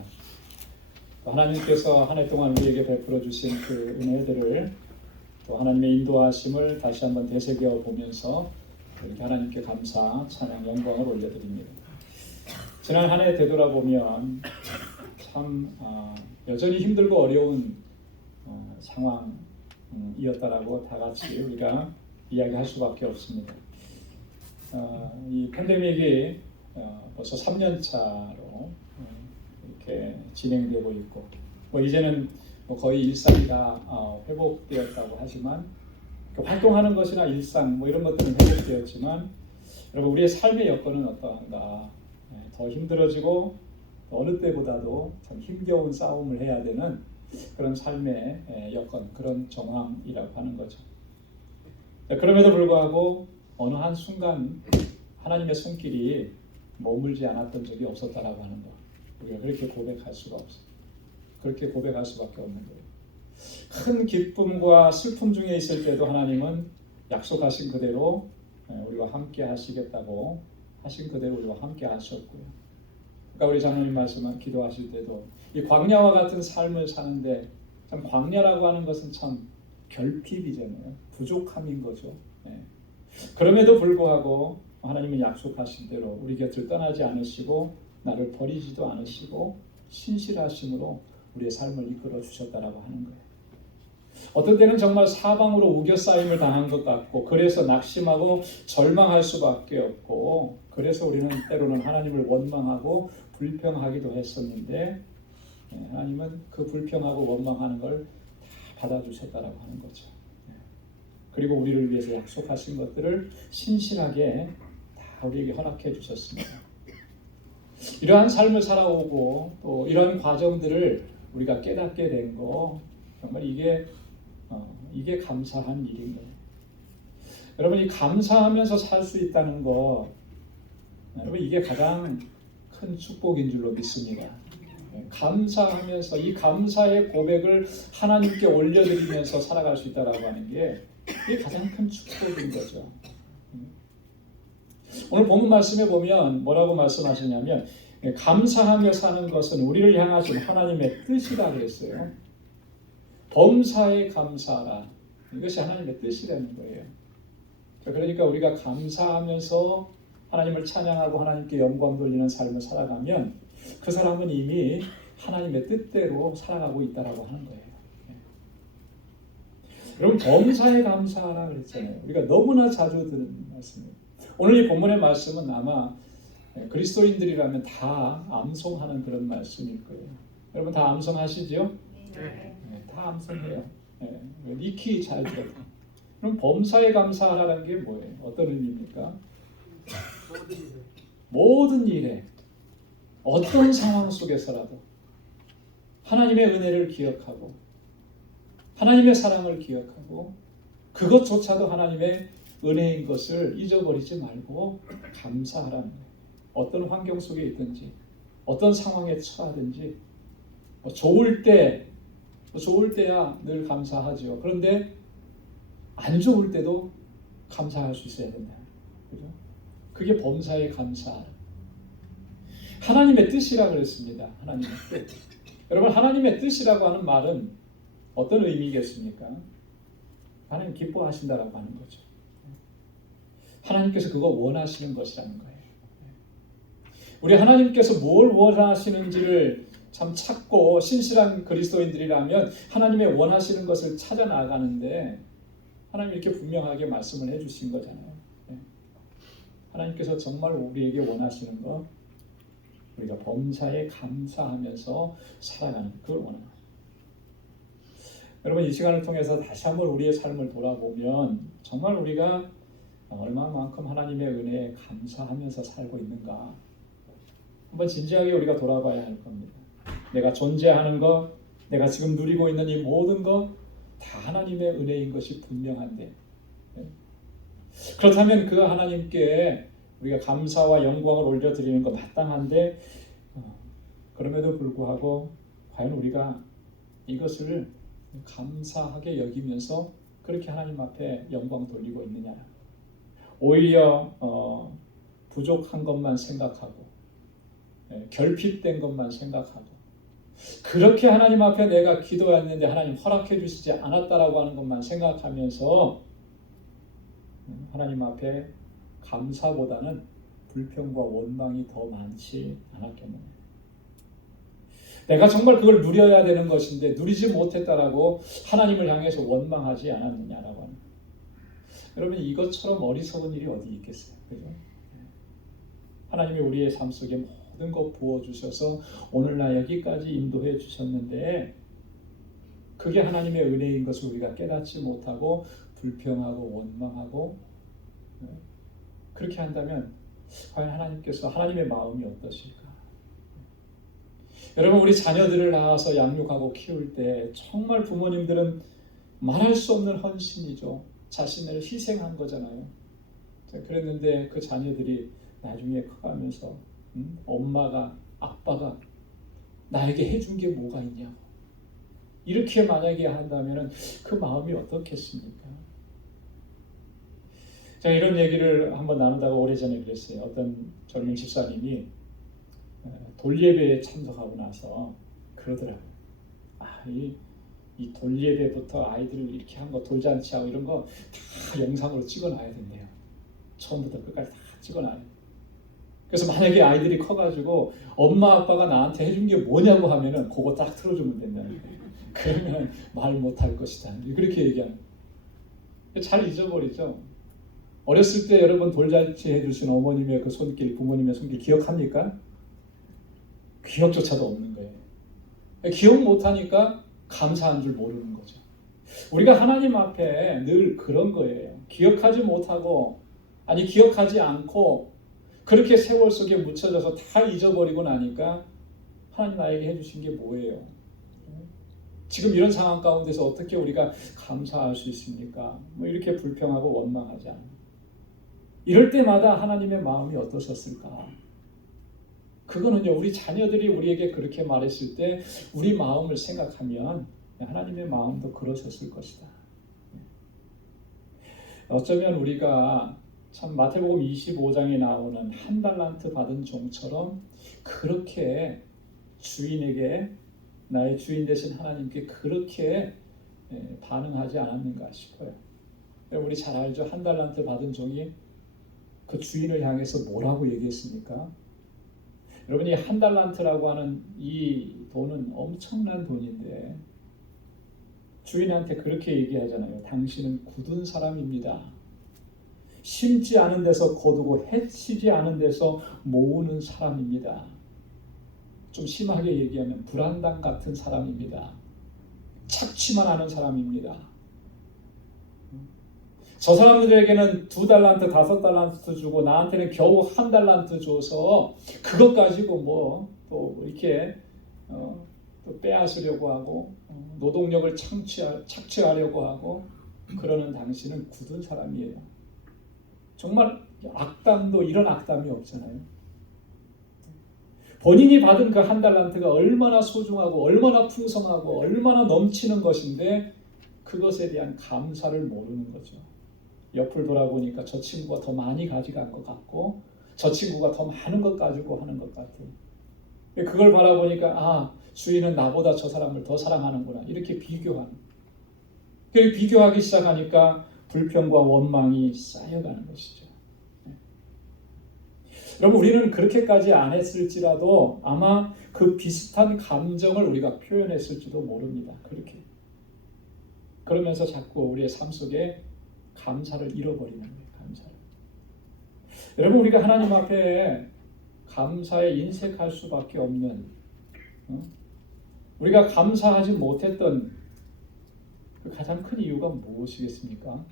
하나님께서 한 해 동안 우리에게 베풀어 주신 그 은혜들을 또 하나님의 인도하심을 다시 한번 되새겨 보면서 이렇게 하나님께 감사, 찬양, 영광을 올려드립니다. 지난 한 해 되돌아보면 참 여전히 힘들고 어려운 상황이었다라고 다 같이 우리가 이야기할 수밖에 없습니다. 이 팬데믹이 벌써 3년 차로 이렇게 진행되고 있고, 이제는 거의 일상이 다 회복되었다고 하지만 활동하는 것이나 일상 이런 것들은 회복되었지만 여러분 우리의 삶의 여건은 어떠한가? 더 힘들어지고 어느 때보다도 참 힘겨운 싸움을 해야 되는 그런 삶의 여건, 그런 정황이라고 하는 거죠. 그럼에도 불구하고 어느 한 순간 하나님의 손길이 머물지 않았던 적이 없었다라고 하는 거, 우리가 그렇게 고백할 수가 없어요. 그렇게 고백할 수밖에 없는 거예요. 큰 기쁨과 슬픔 중에 있을 때도 하나님은 약속하신 그대로 우리와 함께 하시겠다고 하신 그대로 우리와 함께 하셨고요. 그러니까 우리 장로님 말씀한 기도하실 때도 이 광야와 같은 삶을 사는데, 참 광야라고 하는 것은 참 결핍이잖아요. 부족함인 거죠. 그럼에도 불구하고 하나님은 약속하신 대로 우리 곁을 떠나지 않으시고 나를 버리지도 않으시고 신실하심으로 우리의 삶을 이끌어 주셨다라고 하는 거예요. 어떤 때는 정말 사방으로 우겨싸임을 당한 것 같고, 그래서 낙심하고 절망할 수밖에 없고, 그래서 우리는 때로는 하나님을 원망하고 불평하기도 했었는데, 하나님은 그 불평하고 원망하는 걸 다 받아주셨다라고 하는 거죠. 그리고 우리를 위해서 약속하신 것들을 신실하게 다 우리에게 허락해 주셨습니다. 이러한 삶을 살아오고 또 이러한 과정들을 우리가 깨닫게 된 거, 정말 이게 감사한 일인 거예요. 여러분, 이 감사하면서 살 수 있다는 거, 여러분 이게 가장 큰 축복인 줄로 믿습니다. 감사하면서 이 감사의 고백을 하나님께 올려드리면서 살아갈 수 있다라고 하는 게 이게 가장 큰 축복인 거죠. 오늘 본문 말씀에 보면 뭐라고 말씀하시냐면, 감사하며 사는 것은 우리를 향하신 하나님의 뜻이라 그랬어요. 범사에 감사하라. 이것이 하나님의 뜻이라는 거예요. 그러니까 우리가 감사하면서 하나님을 찬양하고 하나님께 영광 돌리는 삶을 살아가면 그 사람은 이미 하나님의 뜻대로 살아가고 있다라고 하는 거예요. 여러분, 범사에 감사하라 그랬잖아요. 우리가 너무나 자주 듣는 말씀이에요. 오늘 이 본문의 말씀은 아마 그리스도인들이라면 다 암송하는 그런 말씀일 거예요. 여러분 다 암송하시죠? 네, 다 암송해요. 익히 잘 들어요. 그럼 범사에 감사하라는 게 뭐예요? 어떤 의미입니까? 모든 일에 어떤 상황 속에서라도 하나님의 은혜를 기억하고 하나님의 사랑을 기억하고 그것조차도 하나님의 은혜인 것을 잊어버리지 말고 감사하라는 거예요. 어떤 환경 속에 있든지 어떤 상황에 처하든지 좋을 때야 늘 감사하죠. 그런데 안 좋을 때도 감사할 수 있어야 된다. 그죠? 그게 범사에 감사. 하나님의 뜻이라 그랬습니다. 하나님의 뜻. 여러분, 하나님의 뜻이라고 하는 말은 어떤 의미겠습니까? 하나님 기뻐하신다라고 하는 거죠. 하나님께서 그거 원하시는 것이라는 거예요. 우리 하나님께서 뭘 원하시는지를 참 찾고 신실한 그리스도인들이라면 하나님의 원하시는 것을 찾아 나가는데, 하나님 이렇게 분명하게 말씀을 해주신 거잖아요. 하나님께서 정말 우리에게 원하시는 것, 우리가 범사에 감사하면서 살아가는 그걸 원하는 거예요. 여러분, 이 시간을 통해서 다시 한번 우리의 삶을 돌아보면 정말 우리가 얼마만큼 하나님의 은혜에 감사하면서 살고 있는가, 한번 진지하게 우리가 돌아봐야 할 겁니다. 내가 존재하는 것, 내가 지금 누리고 있는 이 모든 것 다 하나님의 은혜인 것이 분명한데, 그렇다면 그 하나님께 우리가 감사와 영광을 올려드리는 것 마땅한데, 그럼에도 불구하고 과연 우리가 이것을 감사하게 여기면서 그렇게 하나님 앞에 영광 돌리고 있느냐? 오히려 부족한 것만 생각하고, 결핍된 것만 생각하고, 그렇게 하나님 앞에 내가 기도했는데 하나님 허락해 주시지 않았다라고 하는 것만 생각하면서 하나님 앞에 감사보다는 불평과 원망이 더 많지 않았겠느냐. 내가 정말 그걸 누려야 되는 것인데 누리지 못했다라고 하나님을 향해서 원망하지 않았느냐라고 하는. 여러분, 이것처럼 어리석은 일이 어디 있겠어요? 그죠? 하나님이 우리의 삶 속에 모든 것 부어주셔서 오늘날 여기까지 인도해 주셨는데 그게 하나님의 은혜인 것을 우리가 깨닫지 못하고 불평하고 원망하고 그렇게 한다면 과연 하나님께서 하나님의 마음이 어떠실까? 여러분, 우리 자녀들을 낳아서 양육하고 키울 때 정말 부모님들은 말할 수 없는 헌신이죠. 자신을 희생한 거잖아요. 그랬는데 그 자녀들이 나중에 커가면서 엄마가, 아빠가 나에게 해준 게 뭐가 있냐고 이렇게 만약에 한다면 그 마음이 어떻겠습니까? 제가 이런 얘기를 한번 나누다가 오래전에 그랬어요. 어떤 젊은 집사님이 돌예배에 참석하고 나서 그러더라고요. 이 돌예배부터 아이들을 이렇게 한 거, 돌잔치하고 이런 거 다 영상으로 찍어놔야 된대요. 처음부터 끝까지 다 찍어놔야 돼요. 그래서 만약에 아이들이 커가지고 엄마 아빠가 나한테 해준 게 뭐냐고 하면은 그거 딱 틀어주면 된다는 거예요. 그러면 말 못할 것이다. 그렇게 얘기하는 거예요. 잘 잊어버리죠. 어렸을 때 여러분 돌잔치 해주신 어머님의 그 손길, 부모님의 손길 기억합니까? 기억조차도 없는 거예요. 기억 못하니까 감사한 줄 모르는 거죠. 우리가 하나님 앞에 늘 그런 거예요. 기억하지 못하고, 아니 기억하지 않고 그렇게 세월 속에 묻혀져서 다 잊어버리고 나니까 하나님 나에게 해주신 게 뭐예요? 지금 이런 상황 가운데서 어떻게 우리가 감사할 수 있습니까? 뭐 이렇게 불평하고 원망하지 않아요. 이럴 때마다 하나님의 마음이 어떠셨을까? 그거는요, 우리 자녀들이 우리에게 그렇게 말했을 때 우리 마음을 생각하면 하나님의 마음도 그러셨을 것이다. 어쩌면 우리가 참 마태복음 25장에 나오는 한 달란트 받은 종처럼 그렇게 주인에게, 나의 주인 되신 하나님께 그렇게 반응하지 않았는가 싶어요. 우리 잘 알죠? 한 달란트 받은 종이 그 주인을 향해서 뭐라고 얘기했습니까? 여러분이 한 달란트라고 하는 이 돈은 엄청난 돈인데 주인한테 그렇게 얘기하잖아요. 당신은 굳은 사람입니다. 심지 않은 데서 거두고 해치지 않은 데서 모으는 사람입니다. 좀 심하게 얘기하면 불안당 같은 사람입니다. 착취만 하는 사람입니다. 저 사람들에게는 2달란트, 5달란트 주고 나한테는 겨우 1달란트 줘서 그것 가지고 또 이렇게 또 빼앗으려고 하고 노동력을 착취하려고 하고 그러는 당신은 굳은 사람이에요. 정말 악담도 이런 악담이 없잖아요. 본인이 받은 그 1달란트가 얼마나 소중하고 얼마나 풍성하고 얼마나 넘치는 것인데 그것에 대한 감사를 모르는 거죠. 옆을 돌아보니까 저 친구가 더 많이 가져간 것 같고 저 친구가 더 많은 것 가지고 하는 것 같은, 그걸 바라보니까 주인은 나보다 저 사람을 더 사랑하는구나 이렇게 비교하는, 비교하기 시작하니까 불평과 원망이 쌓여가는 것이죠. 여러분, 우리는 그렇게까지 안 했을지라도 아마 그 비슷한 감정을 우리가 표현했을지도 모릅니다. 그렇게 그러면서 자꾸 우리의 삶 속에 감사를 잃어버리는 거예요. 감사를. 여러분, 우리가 하나님 앞에 감사에 인색할 수밖에 없는, 우리가 감사하지 못했던 그 가장 큰 이유가 무엇이겠습니까?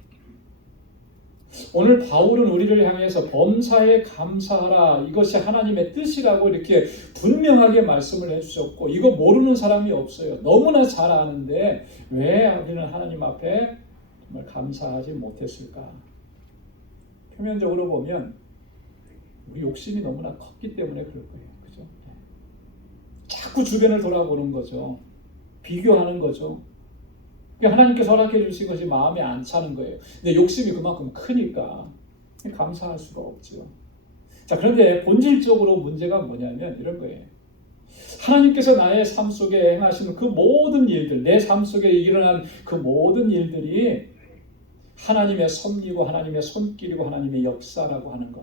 오늘 바울은 우리를 향해서 범사에 감사하라, 이것이 하나님의 뜻이라고 이렇게 분명하게 말씀을 해주셨고, 이거 모르는 사람이 없어요. 너무나 잘 아는데 왜 우리는 하나님 앞에 정말 감사하지 못했을까? 표면적으로 보면 우리 욕심이 너무나 컸기 때문에 그럴 거예요. 그죠? 자꾸 주변을 돌아보는 거죠. 비교하는 거죠. 하나님께서 허락해 주신 것이 마음에 안 차는 거예요. 근데 욕심이 그만큼 크니까 감사할 수가 없죠. 자, 그런데 본질적으로 문제가 뭐냐면 이런 거예요. 하나님께서 나의 삶 속에 행하시는 그 모든 일들, 내 삶 속에 일어난 그 모든 일들이 하나님의 섭리고 하나님의 손길이고 하나님의 역사라고 하는 것,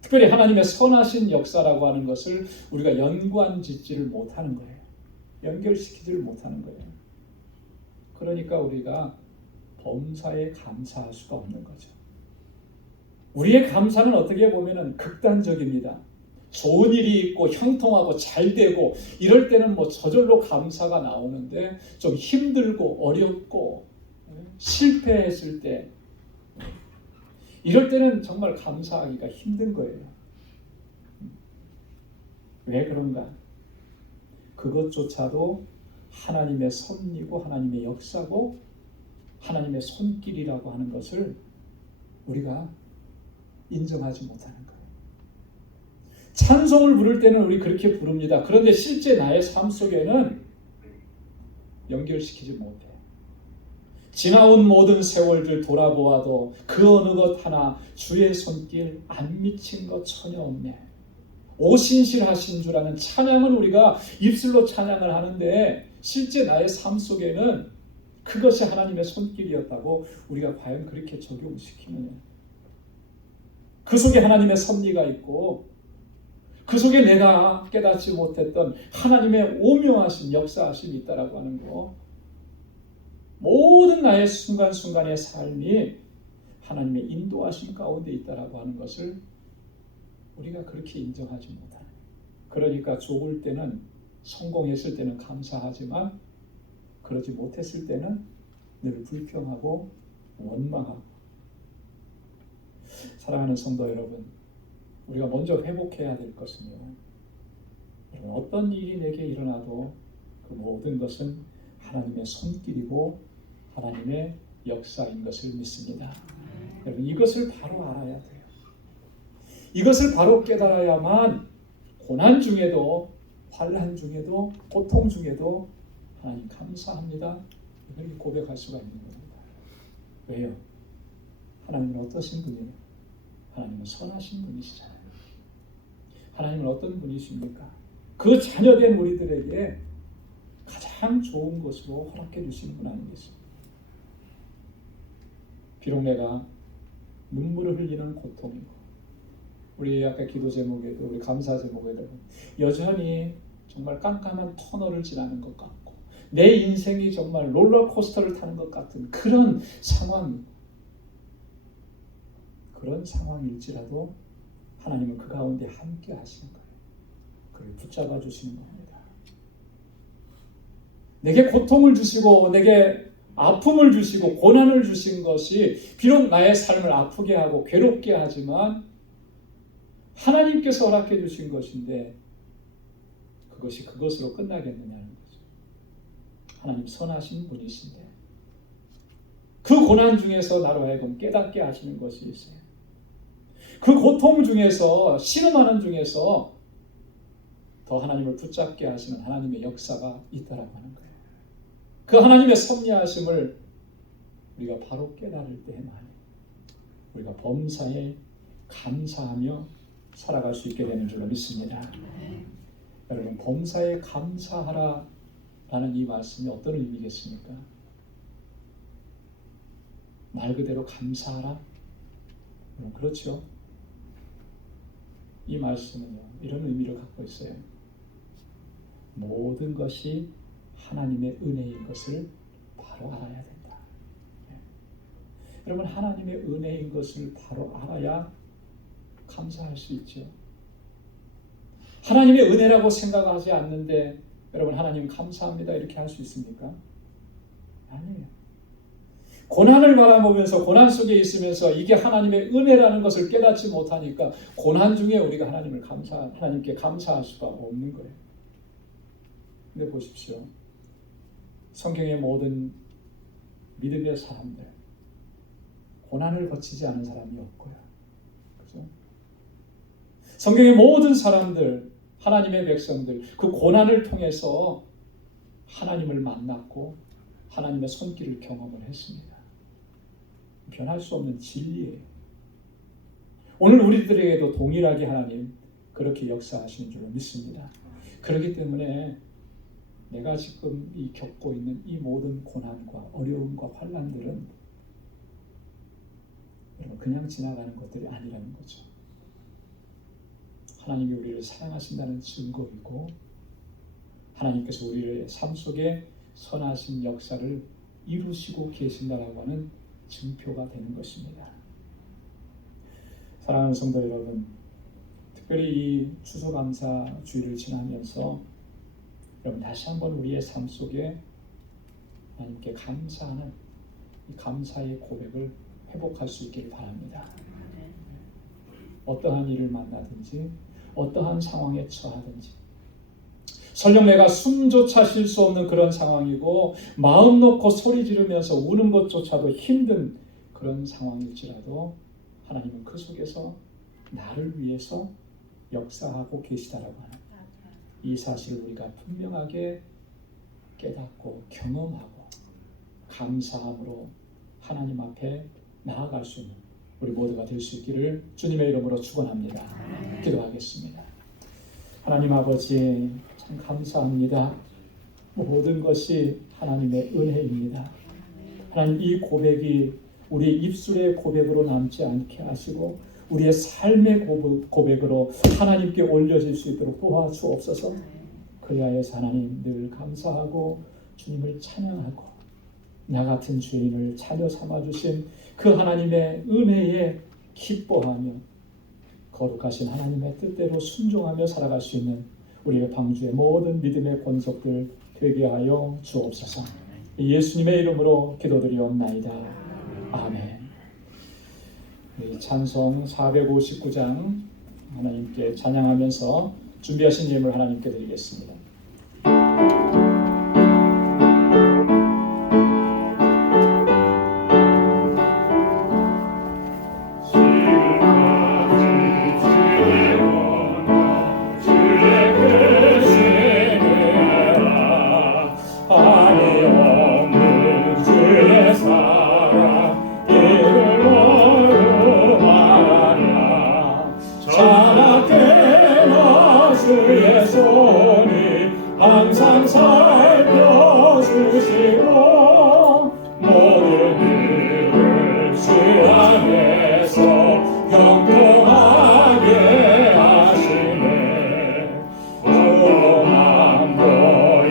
특별히 하나님의 선하신 역사라고 하는 것을 우리가 연관짓지를 못하는 거예요. 연결시키지를 못하는 거예요. 그러니까 우리가 범사에 감사할 수가 없는 거죠. 우리의 감사는 어떻게 보면 극단적입니다. 좋은 일이 있고 형통하고 잘 되고 이럴 때는 뭐 저절로 감사가 나오는데, 좀 힘들고 어렵고 실패했을 때, 이럴 때는 정말 감사하기가 힘든 거예요. 왜 그런가? 그것조차도 하나님의 섭리고 하나님의 역사고 하나님의 손길이라고 하는 것을 우리가 인정하지 못하는 거예요. 찬송을 부를 때는 우리 그렇게 부릅니다. 그런데 실제 나의 삶 속에는 연결시키지 못해요. 지나온 모든 세월들 돌아보아도 그 어느 것 하나 주의 손길 안 미친 것 전혀 없네. 오신실하신 줄 아는 찬양은 우리가 입술로 찬양을 하는데, 실제 나의 삶 속에는 그것이 하나님의 손길이었다고 우리가 과연 그렇게 적용시키느냐. 그 속에 하나님의 섭리가 있고 그 속에 내가 깨닫지 못했던 하나님의 오묘하신 역사하심이 있다라고 하는 거, 모든 나의 순간순간의 삶이 하나님의 인도하심 가운데 있다라고 하는 것을 우리가 그렇게 인정하지 못하는 거예요. 그러니까 좋을 때는, 성공했을 때는 감사하지만 그러지 못했을 때는 늘 불평하고 원망하고. 사랑하는 성도 여러분, 우리가 먼저 회복해야 될 것은요, 어떤 일이 내게 일어나도 그 모든 것은 하나님의 손길이고 하나님의 역사인 것을 믿습니다. 여러분, 이것을 바로 알아야 돼요. 이것을 바로 깨달아야만 고난 중에도, 환난 중에도, 고통 중에도 하나님 감사합니다, 이렇게 고백할 수가 있는 겁니다. 왜요? 하나님은 어떠신 분이에요? 하나님은 선하신 분이시잖아요. 하나님은 어떤 분이십니까? 그 자녀된 우리들에게 가장 좋은 것으로 허락해 주시는 분 아니겠습니까? 비록 내가 눈물을 흘리는 고통이고, 우리 아까 기도 제목에도, 우리 감사 제목에도 여전히 정말 깜깜한 터널을 지나는 것 같고 내 인생이 정말 롤러코스터를 타는 것 같은 그런 상황일지라도 하나님은 그 가운데 함께 하시는 거예요. 그를 붙잡아 주시는 겁니다. 내게 고통을 주시고 내게 아픔을 주시고 고난을 주신 것이 비록 나의 삶을 아프게 하고 괴롭게 하지만 하나님께서 허락해 주신 것인데, 그것이 그것으로 끝나겠느냐는 거죠. 하나님 선하신 분이신데 그 고난 중에서 나로 하여금 깨닫게 하시는 것이 있어요. 그 고통 중에서, 신음하는 중에서 더 하나님을 붙잡게 하시는 하나님의 역사가 있다라고 하는 거예요. 그 하나님의 섭리하심을 우리가 바로 깨달을 때에만 우리가 범사에 감사하며 살아갈 수 있게 되는 줄로 믿습니다. 여러분, 범사에 감사하라 라는 이 말씀이 어떤 의미겠습니까? 말 그대로 감사하라? 그렇죠. 이 말씀은요, 이런 의미를 갖고 있어요. 모든 것이 하나님의 은혜인 것을 바로 알아야 된다. 여러분, 하나님의 은혜인 것을 바로 알아야 감사할 수 있죠. 하나님의 은혜라고 생각하지 않는데 여러분, 하나님 감사합니다 이렇게 할 수 있습니까? 아니에요. 고난을 바라보면서 고난 속에 있으면서 이게 하나님의 은혜라는 것을 깨닫지 못하니까 고난 중에 우리가 하나님께 감사할 수가 없는 거예요. 근데 보십시오. 성경의 모든 믿음의 사람들 고난을 거치지 않은 사람이 없고요. 그죠? 성경의 모든 사람들, 하나님의 백성들 그 고난을 통해서 하나님을 만났고 하나님의 손길을 경험을 했습니다. 변할 수 없는 진리예요. 오늘 우리들에게도 동일하게 하나님 그렇게 역사하시는 줄로 믿습니다. 그렇기 때문에 내가 지금 겪고 있는 이 모든 고난과 어려움과 환난들은 그냥 지나가는 것들이 아니라는 거죠. 하나님이 우리를 사랑하신다는 증거이고 하나님께서 우리의 삶 속에 선하신 역사를 이루시고 계신다라고 하는 증표가 되는 것입니다. 사랑하는 성도 여러분, 특별히 이 추수감사 주일을 지나면서 여러분 다시 한번 우리의 삶 속에 하나님께 감사하는 이 감사의 고백을 회복할 수 있기를 바랍니다. 어떠한 일을 만나든지 어떠한 상황에 처하든지 설령 내가 숨조차 쉴 수 없는 그런 상황이고 마음 놓고 소리 지르면서 우는 것조차도 힘든 그런 상황일지라도 하나님은 그 속에서 나를 위해서 역사하고 계시다라고 하는 이 사실을 우리가 분명하게 깨닫고 경험하고 감사함으로 하나님 앞에 나아갈 수 있는 우리 모두가 될 수 있기를 주님의 이름으로 축원합니다. 기도하겠습니다. 하나님 아버지 참 감사합니다. 모든 것이 하나님의 은혜입니다. 하나님 이 고백이 우리의 입술의 고백으로 남지 않게 하시고 우리의 삶의 고백으로 하나님께 올려질 수 있도록 도와주옵소서. 그리하여서 하나님 늘 감사하고 주님을 찬양하고 나 같은 죄인을 자녀 삼아주신 그 하나님의 은혜에 기뻐하며 거룩하신 하나님의 뜻대로 순종하며 살아갈 수 있는 우리의 방주의 모든 믿음의 권속들 되게 하여 주옵소서. 예수님의 이름으로 기도드리옵나이다. 아멘. 찬송 459장 하나님께 찬양하면서 준비하신 예물 하나님께 드리겠습니다. 항상 살펴주시고 모든 일을 주 안에서 형통하게 하시네. 조금만도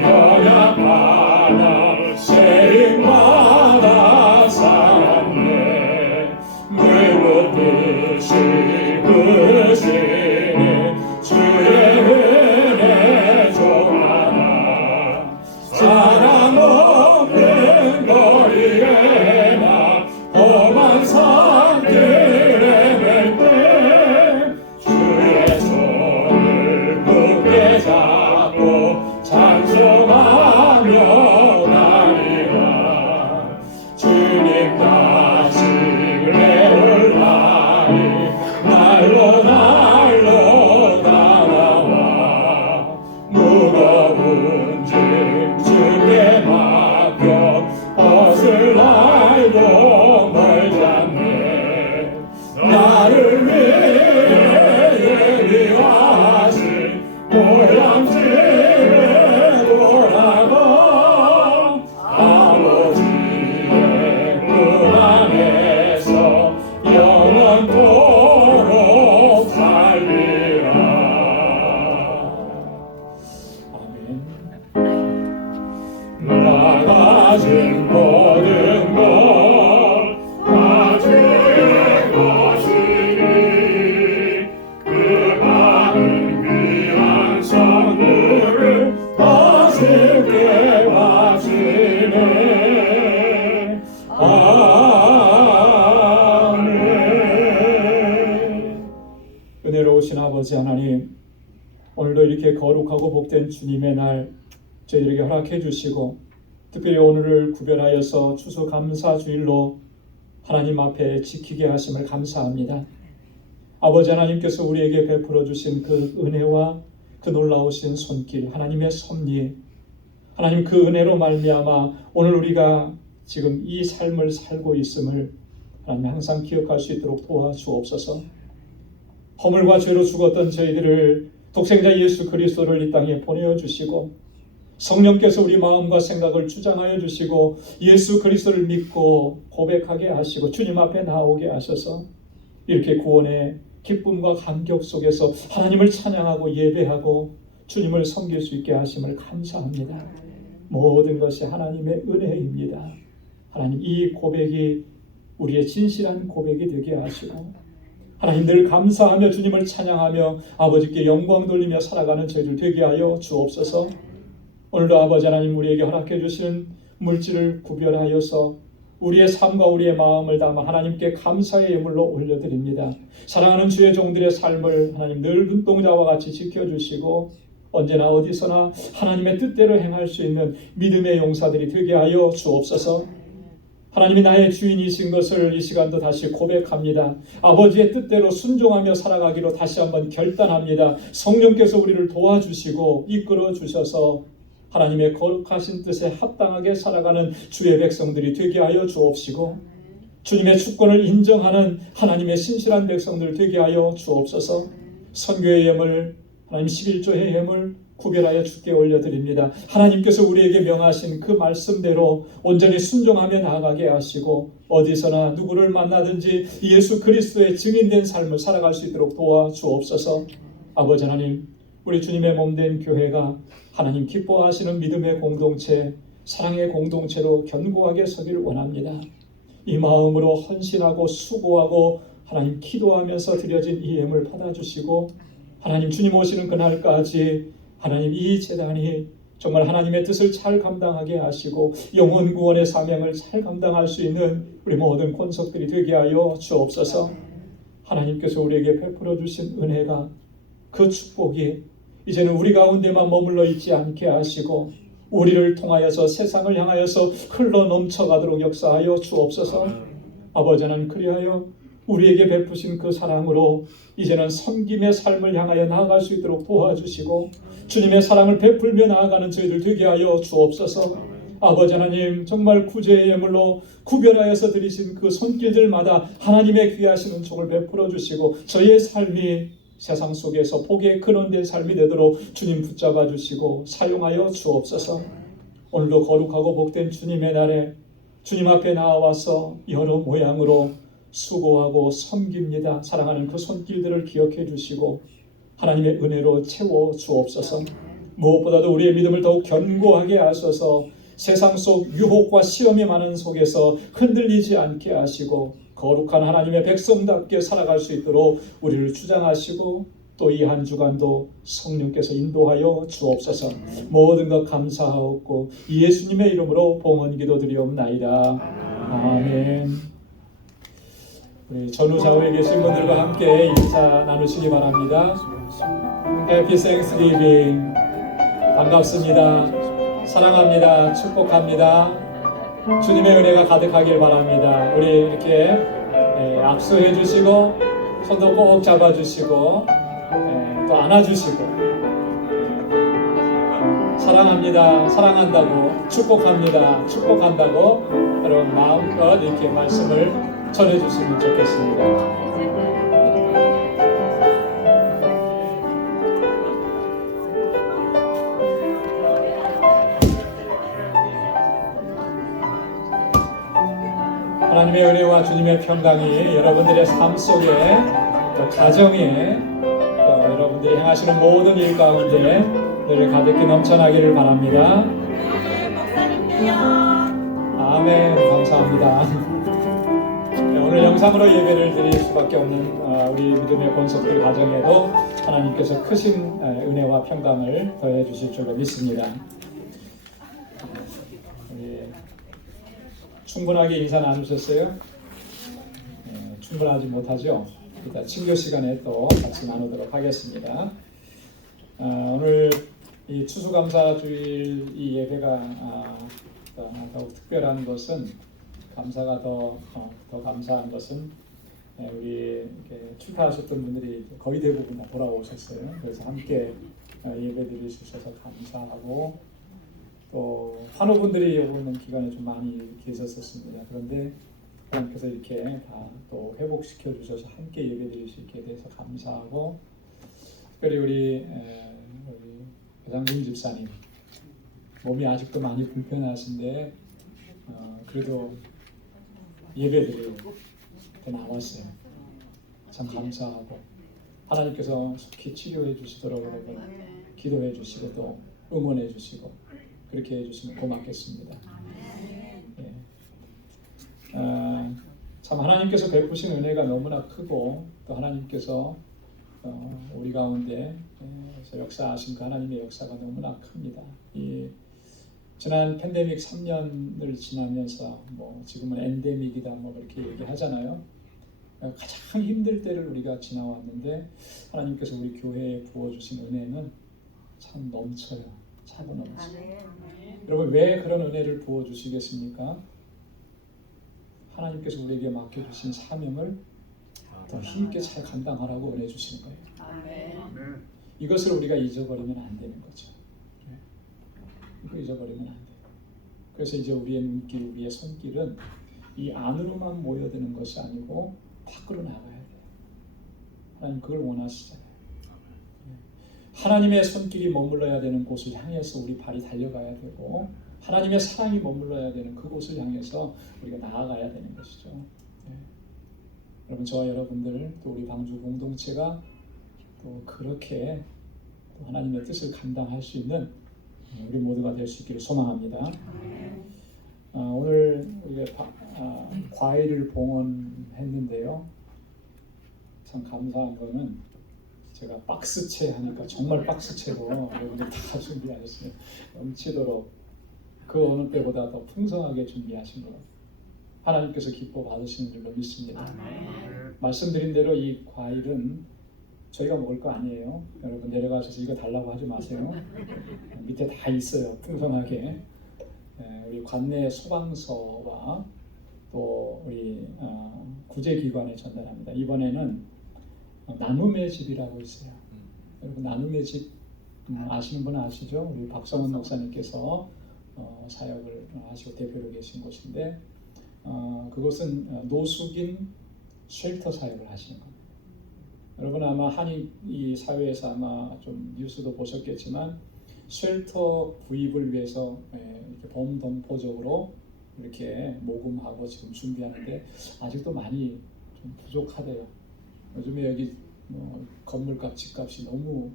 연약하나 세임마다 살았네. 물 붓듯이 흐르시는 주의 은혜 종하나 사랑 없는 거리에나 험한 산길에 뵐 때 주의 손을 굳게 잡고 찬송하며 가리라. 주님 다시 내올라니 날로 다가와 무거운 짐 주께 맡겨 벗을 알고 멀잖네. 나를 위해 예비하신 고향집에 돌아가 아버지의 품 안에서 영원토록 살리라. 아멘. 나 가진 모든 것 다 주의 것이니 그 많은 귀한 선물을 다 주께 바치네. 이렇게 거룩하고 복된 주님의 날 저희들에게 허락해 주시고 특별히 오늘을 구별하여서 추수감사주일로 하나님 앞에 지키게 하심을 감사합니다. 아버지 하나님께서 우리에게 베풀어 주신 그 은혜와 그 놀라우신 손길, 하나님의 섭리, 하나님 그 은혜로 말미암아 오늘 우리가 지금 이 삶을 살고 있음을 하나님 항상 기억할 수 있도록 도와주옵소서. 허물과 죄로 죽었던 저희들을 독생자 예수 그리스도를 이 땅에 보내주시고 성령께서 우리 마음과 생각을 주장하여 주시고 예수 그리스도를 믿고 고백하게 하시고 주님 앞에 나오게 하셔서 이렇게 구원의 기쁨과 감격 속에서 하나님을 찬양하고 예배하고 주님을 섬길 수 있게 하심을 감사합니다. 모든 것이 하나님의 은혜입니다. 하나님 이 고백이 우리의 진실한 고백이 되게 하시고 하나님 늘 감사하며 주님을 찬양하며 아버지께 영광 돌리며 살아가는 저희들 되게 하여 주옵소서. 오늘도 아버지 하나님 우리에게 허락해 주시는 물질을 구별하여서 우리의 삶과 우리의 마음을 담아 하나님께 감사의 예물로 올려드립니다. 사랑하는 주의 종들의 삶을 하나님 늘 눈동자와 같이 지켜주시고 언제나 어디서나 하나님의 뜻대로 행할 수 있는 믿음의 용사들이 되게 하여 주옵소서. 하나님이 나의 주인이신 것을 이 시간도 다시 고백합니다. 아버지의 뜻대로 순종하며 살아가기로 다시 한번 결단합니다. 성령께서 우리를 도와주시고 이끌어 주셔서 하나님의 거룩하신 뜻에 합당하게 살아가는 주의 백성들이 되게 하여 주옵시고 주님의 주권을 인정하는 하나님의 신실한 백성들 되게 하여 주옵소서. 선교의 예물, 하나님 11조의 예물 구별하여 주께 올려드립니다. 하나님께서 우리에게 명하신 그 말씀대로 온전히 순종하며 나아가게 하시고 어디서나 누구를 만나든지 예수 그리스도의 증인된 삶을 살아갈 수 있도록 도와주옵소서. 아버지 하나님 우리 주님의 몸된 교회가 하나님 기뻐하시는 믿음의 공동체, 사랑의 공동체로 견고하게 서기를 원합니다. 이 마음으로 헌신하고 수고하고 하나님 기도하면서 드려진 이 예물 받아주시고 하나님 주님 오시는 그날까지 하나님 이 제단이 정말 하나님의 뜻을 잘 감당하게 하시고 영혼 구원의 사명을 잘 감당할 수 있는 우리 모든 권속들이 되게 하여 주옵소서. 하나님께서 우리에게 베풀어 주신 은혜가 그 축복이 이제는 우리 가운데만 머물러 있지 않게 하시고 우리를 통하여서 세상을 향하여서 흘러 넘쳐가도록 역사하여 주옵소서. 아버지 하나님 그리하여 우리에게 베푸신 그 사랑으로 이제는 섬김의 삶을 향하여 나아갈 수 있도록 도와주시고 주님의 사랑을 베풀며 나아가는 저희들 되게 하여 주옵소서. 아버지 하나님 정말 구제의 예물로 구별하여서 드리신 그 손길들마다 하나님의 귀하신 은총을 베풀어 주시고 저희의 삶이 세상 속에서 복의 근원된 삶이 되도록 주님 붙잡아 주시고 사용하여 주옵소서. 오늘도 거룩하고 복된 주님의 날에 주님 앞에 나와서 여러 모양으로 수고하고 섬깁니다. 사랑하는 그 손길들을 기억해 주시고 하나님의 은혜로 채워 주옵소서. 무엇보다도 우리의 믿음을 더욱 견고하게 하셔서 세상 속 유혹과 시험이 많은 속에서 흔들리지 않게 하시고 거룩한 하나님의 백성답게 살아갈 수 있도록 우리를 주장하시고 또 이 한 주간도 성령께서 인도하여 주옵소서. 모든 것 감사하옵고 예수님의 이름으로 봉헌 기도드리옵나이다. 아멘. 우리 전후 좌우에 계신 분들과 함께 인사 나누시기 바랍니다. Happy Thanksgiving. 반갑습니다. 사랑합니다. 축복합니다. 주님의 은혜가 가득하길 바랍니다. 우리 이렇게 악수해 주시고 손도 꼭 잡아 주시고 또 안아 주시고 사랑합니다. 사랑한다고 축복합니다. 축복한다고 여러분 마음껏 이렇게 말씀을 전해 주시면 좋겠습니다. 하나님의 은혜와 주님의 평강이 여러분들의 삶 속에 또 가정에 또 여러분들이 행하시는 모든 일 가운데 늘 가득히 넘쳐나기를 바랍니다. 아멘. 감사합니다. 오늘 영상으로 예배를 드릴 수밖에 없는 우리 믿음의 권속들 가정에도 하나님께서 크신 은혜와 평강을 더해 주실 줄로 믿습니다. 충분하게 인사 나누셨어요? 충분하지 못하죠? 이따 친교 시간에 또 같이 나누도록 하겠습니다. 오늘 이 추수감사주일 이 예배가 더욱 특별한 것은 감사가 더 감사한 것은 우리 이렇게 출타하셨던 분들이 거의 대부분 다 돌아오셨어요. 그래서 함께 예배 드릴 수 있어서 감사하고 또 환우분들이 오는 기간에 좀 많이 계셨었습니다. 그런데 하나님께서 이렇게 다 또 회복시켜 주셔서 함께 예배 드릴 수 있게 돼서 감사하고 특별히 우리 배상금 집사님 몸이 아직도 많이 불편하신데 그래도 예배드리러 나왔어요. 참 감사하고 하나님께서 속히 치료해 주시도록 여러분 기도해 주시고 또 응원해 주시고 그렇게 해주시면 고맙겠습니다. 예. 참 하나님께서 베푸신 은혜가 너무나 크고 또 하나님께서 우리 가운데 역사하신 그 하나님의 역사가 너무나 큽니다. 이 지난 팬데믹 3년을 지나면서 뭐 지금은 엔데믹이다 뭐 그렇게 얘기하잖아요. 가장 힘들 때를 우리가 지나왔는데 하나님께서 우리 교회에 부어주신 은혜는 참 넘쳐요. 차고 넘쳐요. 여러분 왜 그런 은혜를 부어주시겠습니까? 하나님께서 우리에게 맡겨주신 사명을 더 힘있게 잘 감당하라고 은혜 주시는 거예요. 이것을 우리가 잊어버리면 안 되는 거죠. 이거 잊어버리면 안 돼요. 그래서 이제 우리의 눈길, 우리의 손길은 이 안으로만 모여드는 것이 아니고 밖으로 나가야 돼요. 하나님 그걸 원하시잖아요. 하나님의 손길이 머물러야 되는 곳을 향해서 우리 발이 달려가야 되고 하나님의 사랑이 머물러야 되는 그곳을 향해서 우리가 나아가야 되는 것이죠. 여러분 저와 여러분들 또 우리 방주 공동체가 또 그렇게 또 하나님의 뜻을 감당할 수 있는 우리 모두가 될 수 있기를 소망합니다. 오늘 우리가 과일을 봉헌했는데요. 참 감사한 거는 제가 박스채 하니까 정말 박스채로 여러분들 다 준비하셨어요. 넘치도록 그 어느 때보다 더 풍성하게 준비하신 것 하나님께서 기뻐 받으시는 줄로 믿습니다. 말씀드린 대로 이 과일은 저희가 먹을 거 아니에요. 여러분 내려가셔서 이거 달라고 하지 마세요. 밑에 다 있어요. 풍성하게. 우리 관내 소방서와 또 우리 구제기관에 전달합니다. 이번에는 나눔의 집이라고 있어요. 여러분 나눔의 집 아시는 분 아시죠? 우리 박성원 목사님께서 사역을 하시고 대표로 계신 곳인데 그것은 노숙인 쉘터 사역을 하시는 겁니다. 여러분 아마 한인 이 사회에서 아마 좀 뉴스도 보셨겠지만 쉘터 구입을 위해서 이렇게 범동포적으로 이렇게 모금하고 지금 준비하는데 아직도 많이 좀 부족하대요. 요즘에 여기 건물값, 집값이 너무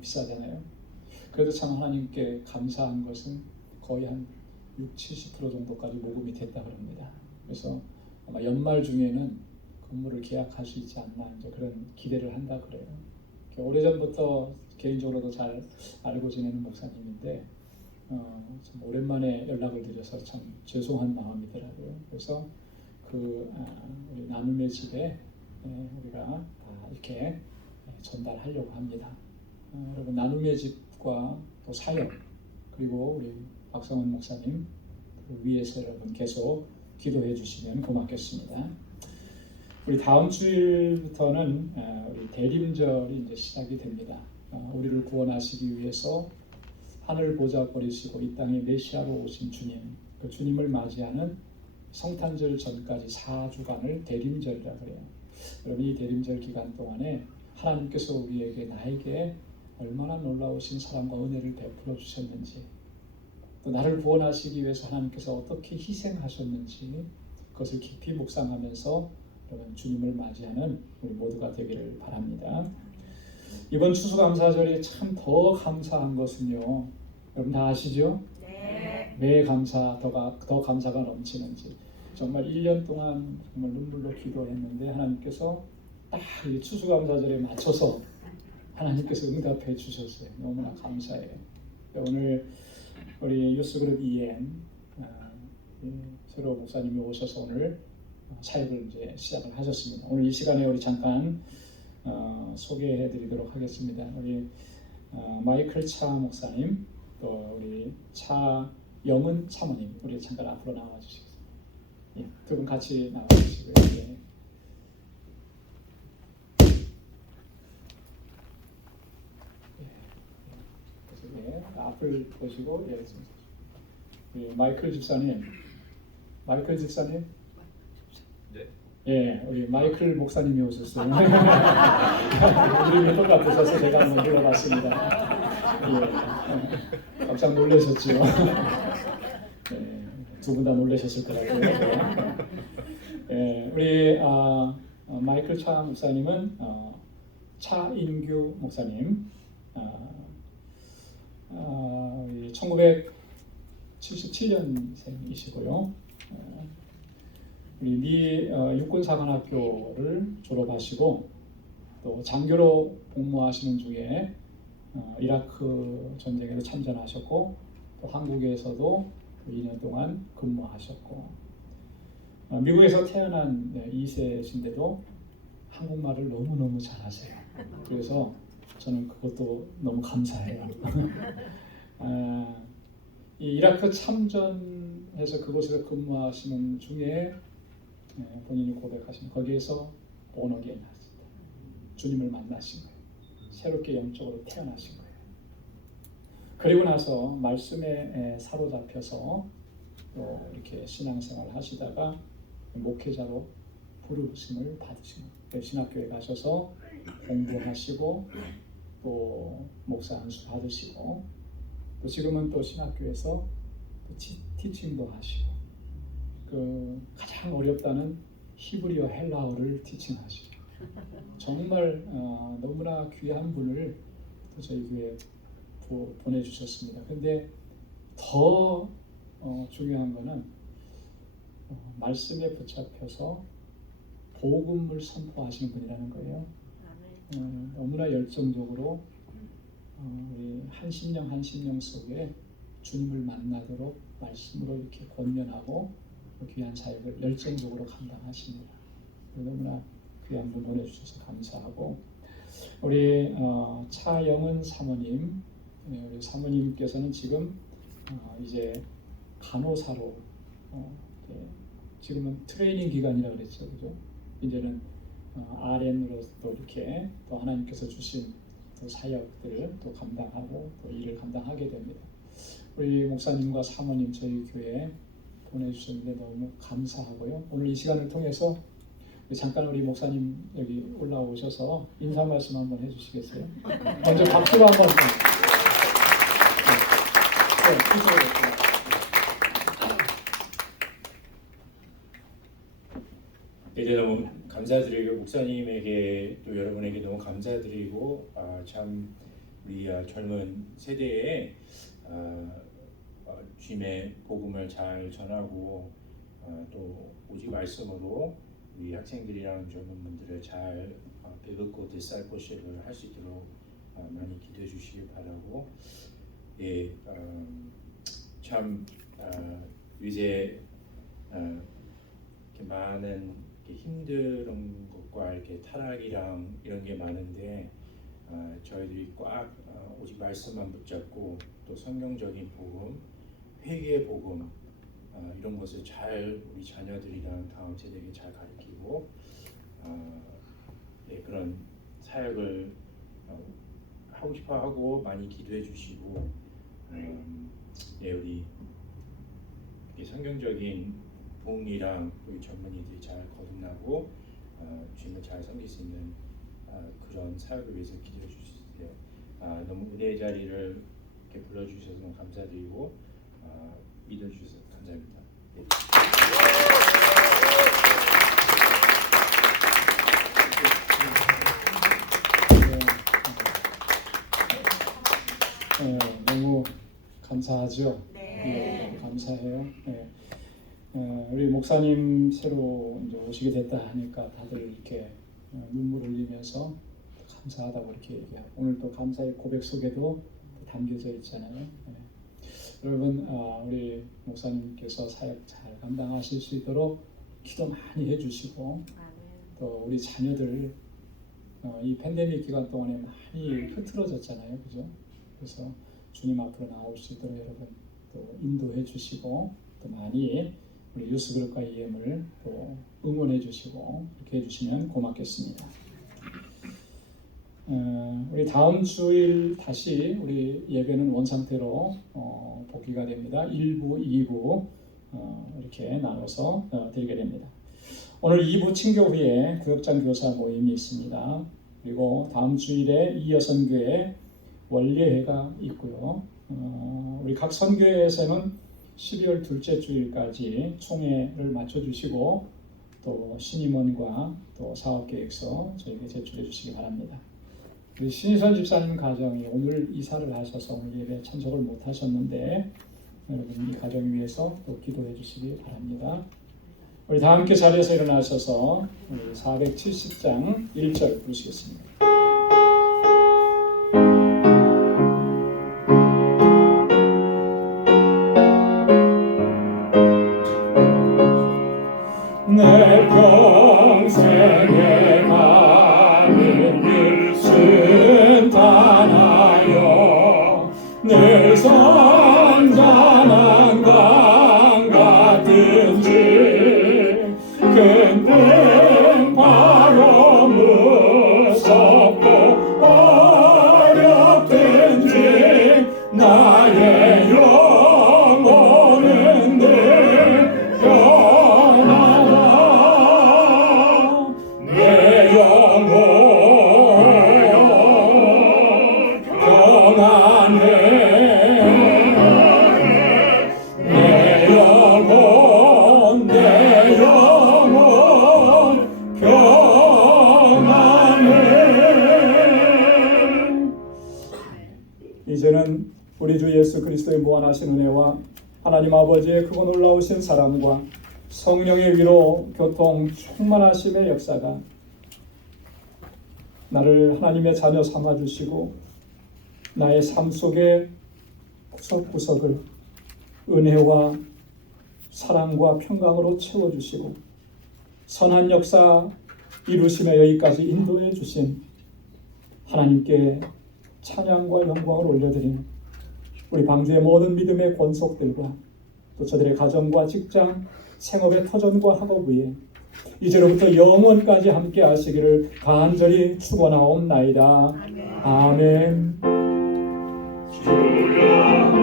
비싸잖아요. 그래도 참 하나님께 감사한 것은 거의 한 60-70% 정도까지 모금이 됐다 그럽니다. 그래서 아마 연말 중에는 건물을 계약할 수 있지 않나 이제 그런 기대를 한다 그래요. 오래전부터 개인적으로도 잘 알고 지내는 목사님인데 참 오랜만에 연락을 드려서 참 죄송한 마음이더라고요. 그래서 우리 나눔의 집에 우리가 이렇게 전달하려고 합니다. 여러분 나눔의 집과 또 사역 그리고 우리 박성원 목사님 위에서 여러분 계속 기도해 주시면 고맙겠습니다. 우리 다음 주일부터는 우리 대림절이 이제 시작이 됩니다. 우리를 구원하시기 위해서 하늘 보좌 버리시고 이 땅에 메시아로 오신 주님, 그 주님을 맞이하는 성탄절 전까지 4주간을 대림절이라고 해요. 여러분 이 대림절 기간 동안에 하나님께서 우리에게 나에게 얼마나 놀라우신 사랑과 은혜를 베풀어 주셨는지 또 나를 구원하시기 위해서 하나님께서 어떻게 희생하셨는지 그것을 깊이 묵상하면서 여러분 주님을 맞이하는 우리 모두가 되기를 바랍니다. 이번 추수감사절이 참 더 감사한 것은요. 여러분 다 아시죠? 네. 왜 더 감사가 넘치는지. 정말 1년 동안 정말 눈물로 기도했는데 하나님께서 딱 이 추수감사절에 맞춰서 하나님께서 응답해 주셨어요. 너무나 감사해요. 오늘 우리 유스그룹 EM 새로 목사님이 오셔서 오늘 사역을 이제 시작을 하셨습니다. 오늘 이 시간에 우리 잠깐 소개해드리도록 하겠습니다. 우리 마이클 차 목사님, 또 우리 차영은 차모님, 우리 잠깐 앞으로 나와 주시겠습니다. 예, 두 분 같이 나와 주시고요. 예. 예, 앞을 보시고 예, 마이클 집사님, 네. 예, 우리 마이클 목사님이 오셨어요. 이름이 똑같으셔서 제가 한번 불러봤습니다. 예, 깜짝 놀라셨죠. 예, 두 분 다 놀라셨을 것 같아요. 예, 우리 마이클 차 목사님은 차인규 목사님, 1977년생이시고요. 우리 미 육군사관학교를 졸업하시고 또 장교로 복무하시는 중에 이라크 전쟁에도 참전하셨고 또 한국에서도 2년 동안 근무하셨고 미국에서 태어난 2세신데도 한국말을 너무너무 잘하세요. 그래서 저는 그것도 너무 감사해요. 이 이라크 참전해서 그곳에서 근무하시는 중에 본인이 고백하신 거기에서 본어게인 하셨다. 주님을 만나신 거예요. 새롭게 영적으로 태어나신 거예요. 그리고 나서 말씀에 사로잡혀서 또 이렇게 신앙생활을 하시다가 목회자로 부르심을 받으신 거예요. 신학교에 가셔서 공부하시고 또 목사 안수 받으시고 또 지금은 또 신학교에서 또 티칭도 하시고 그 가장 어렵다는 히브리어 헬라어를 티칭하시고 정말 너무나 귀한 분을 또 저희 교회에 보내주셨습니다. 근데 더 중요한 거는 말씀에 붙잡혀서 복음을 선포하시는 분이라는 거예요. 너무나 열정적으로 우리 한 심령 속에 주님을 만나도록 말씀으로 이렇게 권면하고 귀한 사역을 열정적으로 감당하십니다. 너무나 귀한 분 보내주셔서 감사하고 우리 차영은 사모님, 우리 사모님께서는 지금 이제 간호사로 지금은 트레이닝 기간이라고 그랬죠, 그죠? 이제는 RN으로도 이렇게 또 하나님께서 주신 또 사역들을 또 감당하고 또 일을 감당하게 됩니다. 우리 목사님과 사모님 저희 교회에 보내주셨는데 너무 감사하고요. 오늘 이 시간을 통해서 잠깐 우리 목사님 여기 올라오셔서 인사 말씀 한번 해주시겠어요? 먼저 박수로 한번. 이제 너무 감사드리고 목사님에게 또 여러분에게 너무 감사드리고 참 우리 젊은 세대에 주님의 복음을 잘 전하고 또 오직 말씀으로 우리 학생들이랑 젊은 분들을 잘 배긋고 디사이플십을 할 수 있도록 많이 기도해 주시길 바라고 예, 참 이제 이렇게 많은 이렇게 힘든 것과 이렇게 타락이랑 이런 게 많은데 저희들이 꽉 오직 말씀만 붙잡고 또 성경적인 복음, 회개의 복음 이런 것을 잘 우리 자녀들이랑 다음 세대에게 잘 가르치고 네, 그런 사역을 하고 싶어 하고 많이 기도해 주시고 네, 우리 성경적인 부흥이랑 우리 젊은이들이 잘 거듭나고 주님을 잘 섬길 수 있는 그런 사역을 위해서 기도해 주시는데 너무 은혜의 자리를 이렇게 불러주셔서 너무 감사드리고 믿어주셔서 감사합니다. 너무 감사하죠. 네, 감사해요. 네. 우리 목사님 새로 이제 오시게 됐다 하니까 다들 이렇게 눈물 흘리면서 감사하다고 이렇게 얘기하고 오늘 또 감사의 고백 속에도 담겨져 있잖아요. 네. 여러분 우리 목사님께서 사역 잘 감당하실 수 있도록 기도 많이 해주시고 또 우리 자녀들 이 팬데믹 기간 동안에 많이 흐트러졌잖아요, 그죠? 그래서 주님 앞으로 나올 수 있도록 여러분 또 인도해 주시고 또 많이 우리 유스그룹과 EM을 또 응원해 주시고 그렇게 해주시면 고맙겠습니다. 우리 다음 주일 다시 우리 예배는 원상태로 복귀가 됩니다. 1부, 2부 이렇게 나눠서 드리게 됩니다. 오늘 2부 친교 후에 구역장 교사 모임이 있습니다. 그리고 다음 주일에 이여선교회 원례회가 있고요. 우리 각 선교회에서는 12월 둘째 주일까지 총회를 마쳐주시고 또 신임원과 또 사업계획서 저에게 제출해 주시기 바랍니다. 우리 신희선 집사님 가정이 오늘 이사를 하셔서 오늘 예배 참석을 못 하셨는데 여러분 이 가정 위해서 또 기도해 주시기 바랍니다. 우리 다 함께 자리에서 일어나셔서 우리 470장 1절 부르시겠습니다. 내 평생에 가는 길 순탄하여 늘 선잔한 강 같은지 근등 바로 무섭고 어렵든지 나의 영혼은 늘 평안하다 내 영혼 평안해 내 영혼 평안해. 이제는 우리 주 예수 그리스도의 무한하신 은혜와 하나님 아버지의 크고 놀라우신 사랑과 성령의 위로 교통 충만하심의 역사가 나를 하나님의 자녀 삼아주시고 나의 삶 속의 구석구석을 은혜와 사랑과 평강으로 채워주시고 선한 역사 이루시며 여기까지 인도해 주신 하나님께 찬양과 영광을 올려드리는 우리 방주의 모든 믿음의 권속들과 또 저들의 가정과 직장, 생업의 터전과 학업 위에 이제로부터 영원까지 함께 하시기를 간절히 축원하옵나이다. 아멘. 주여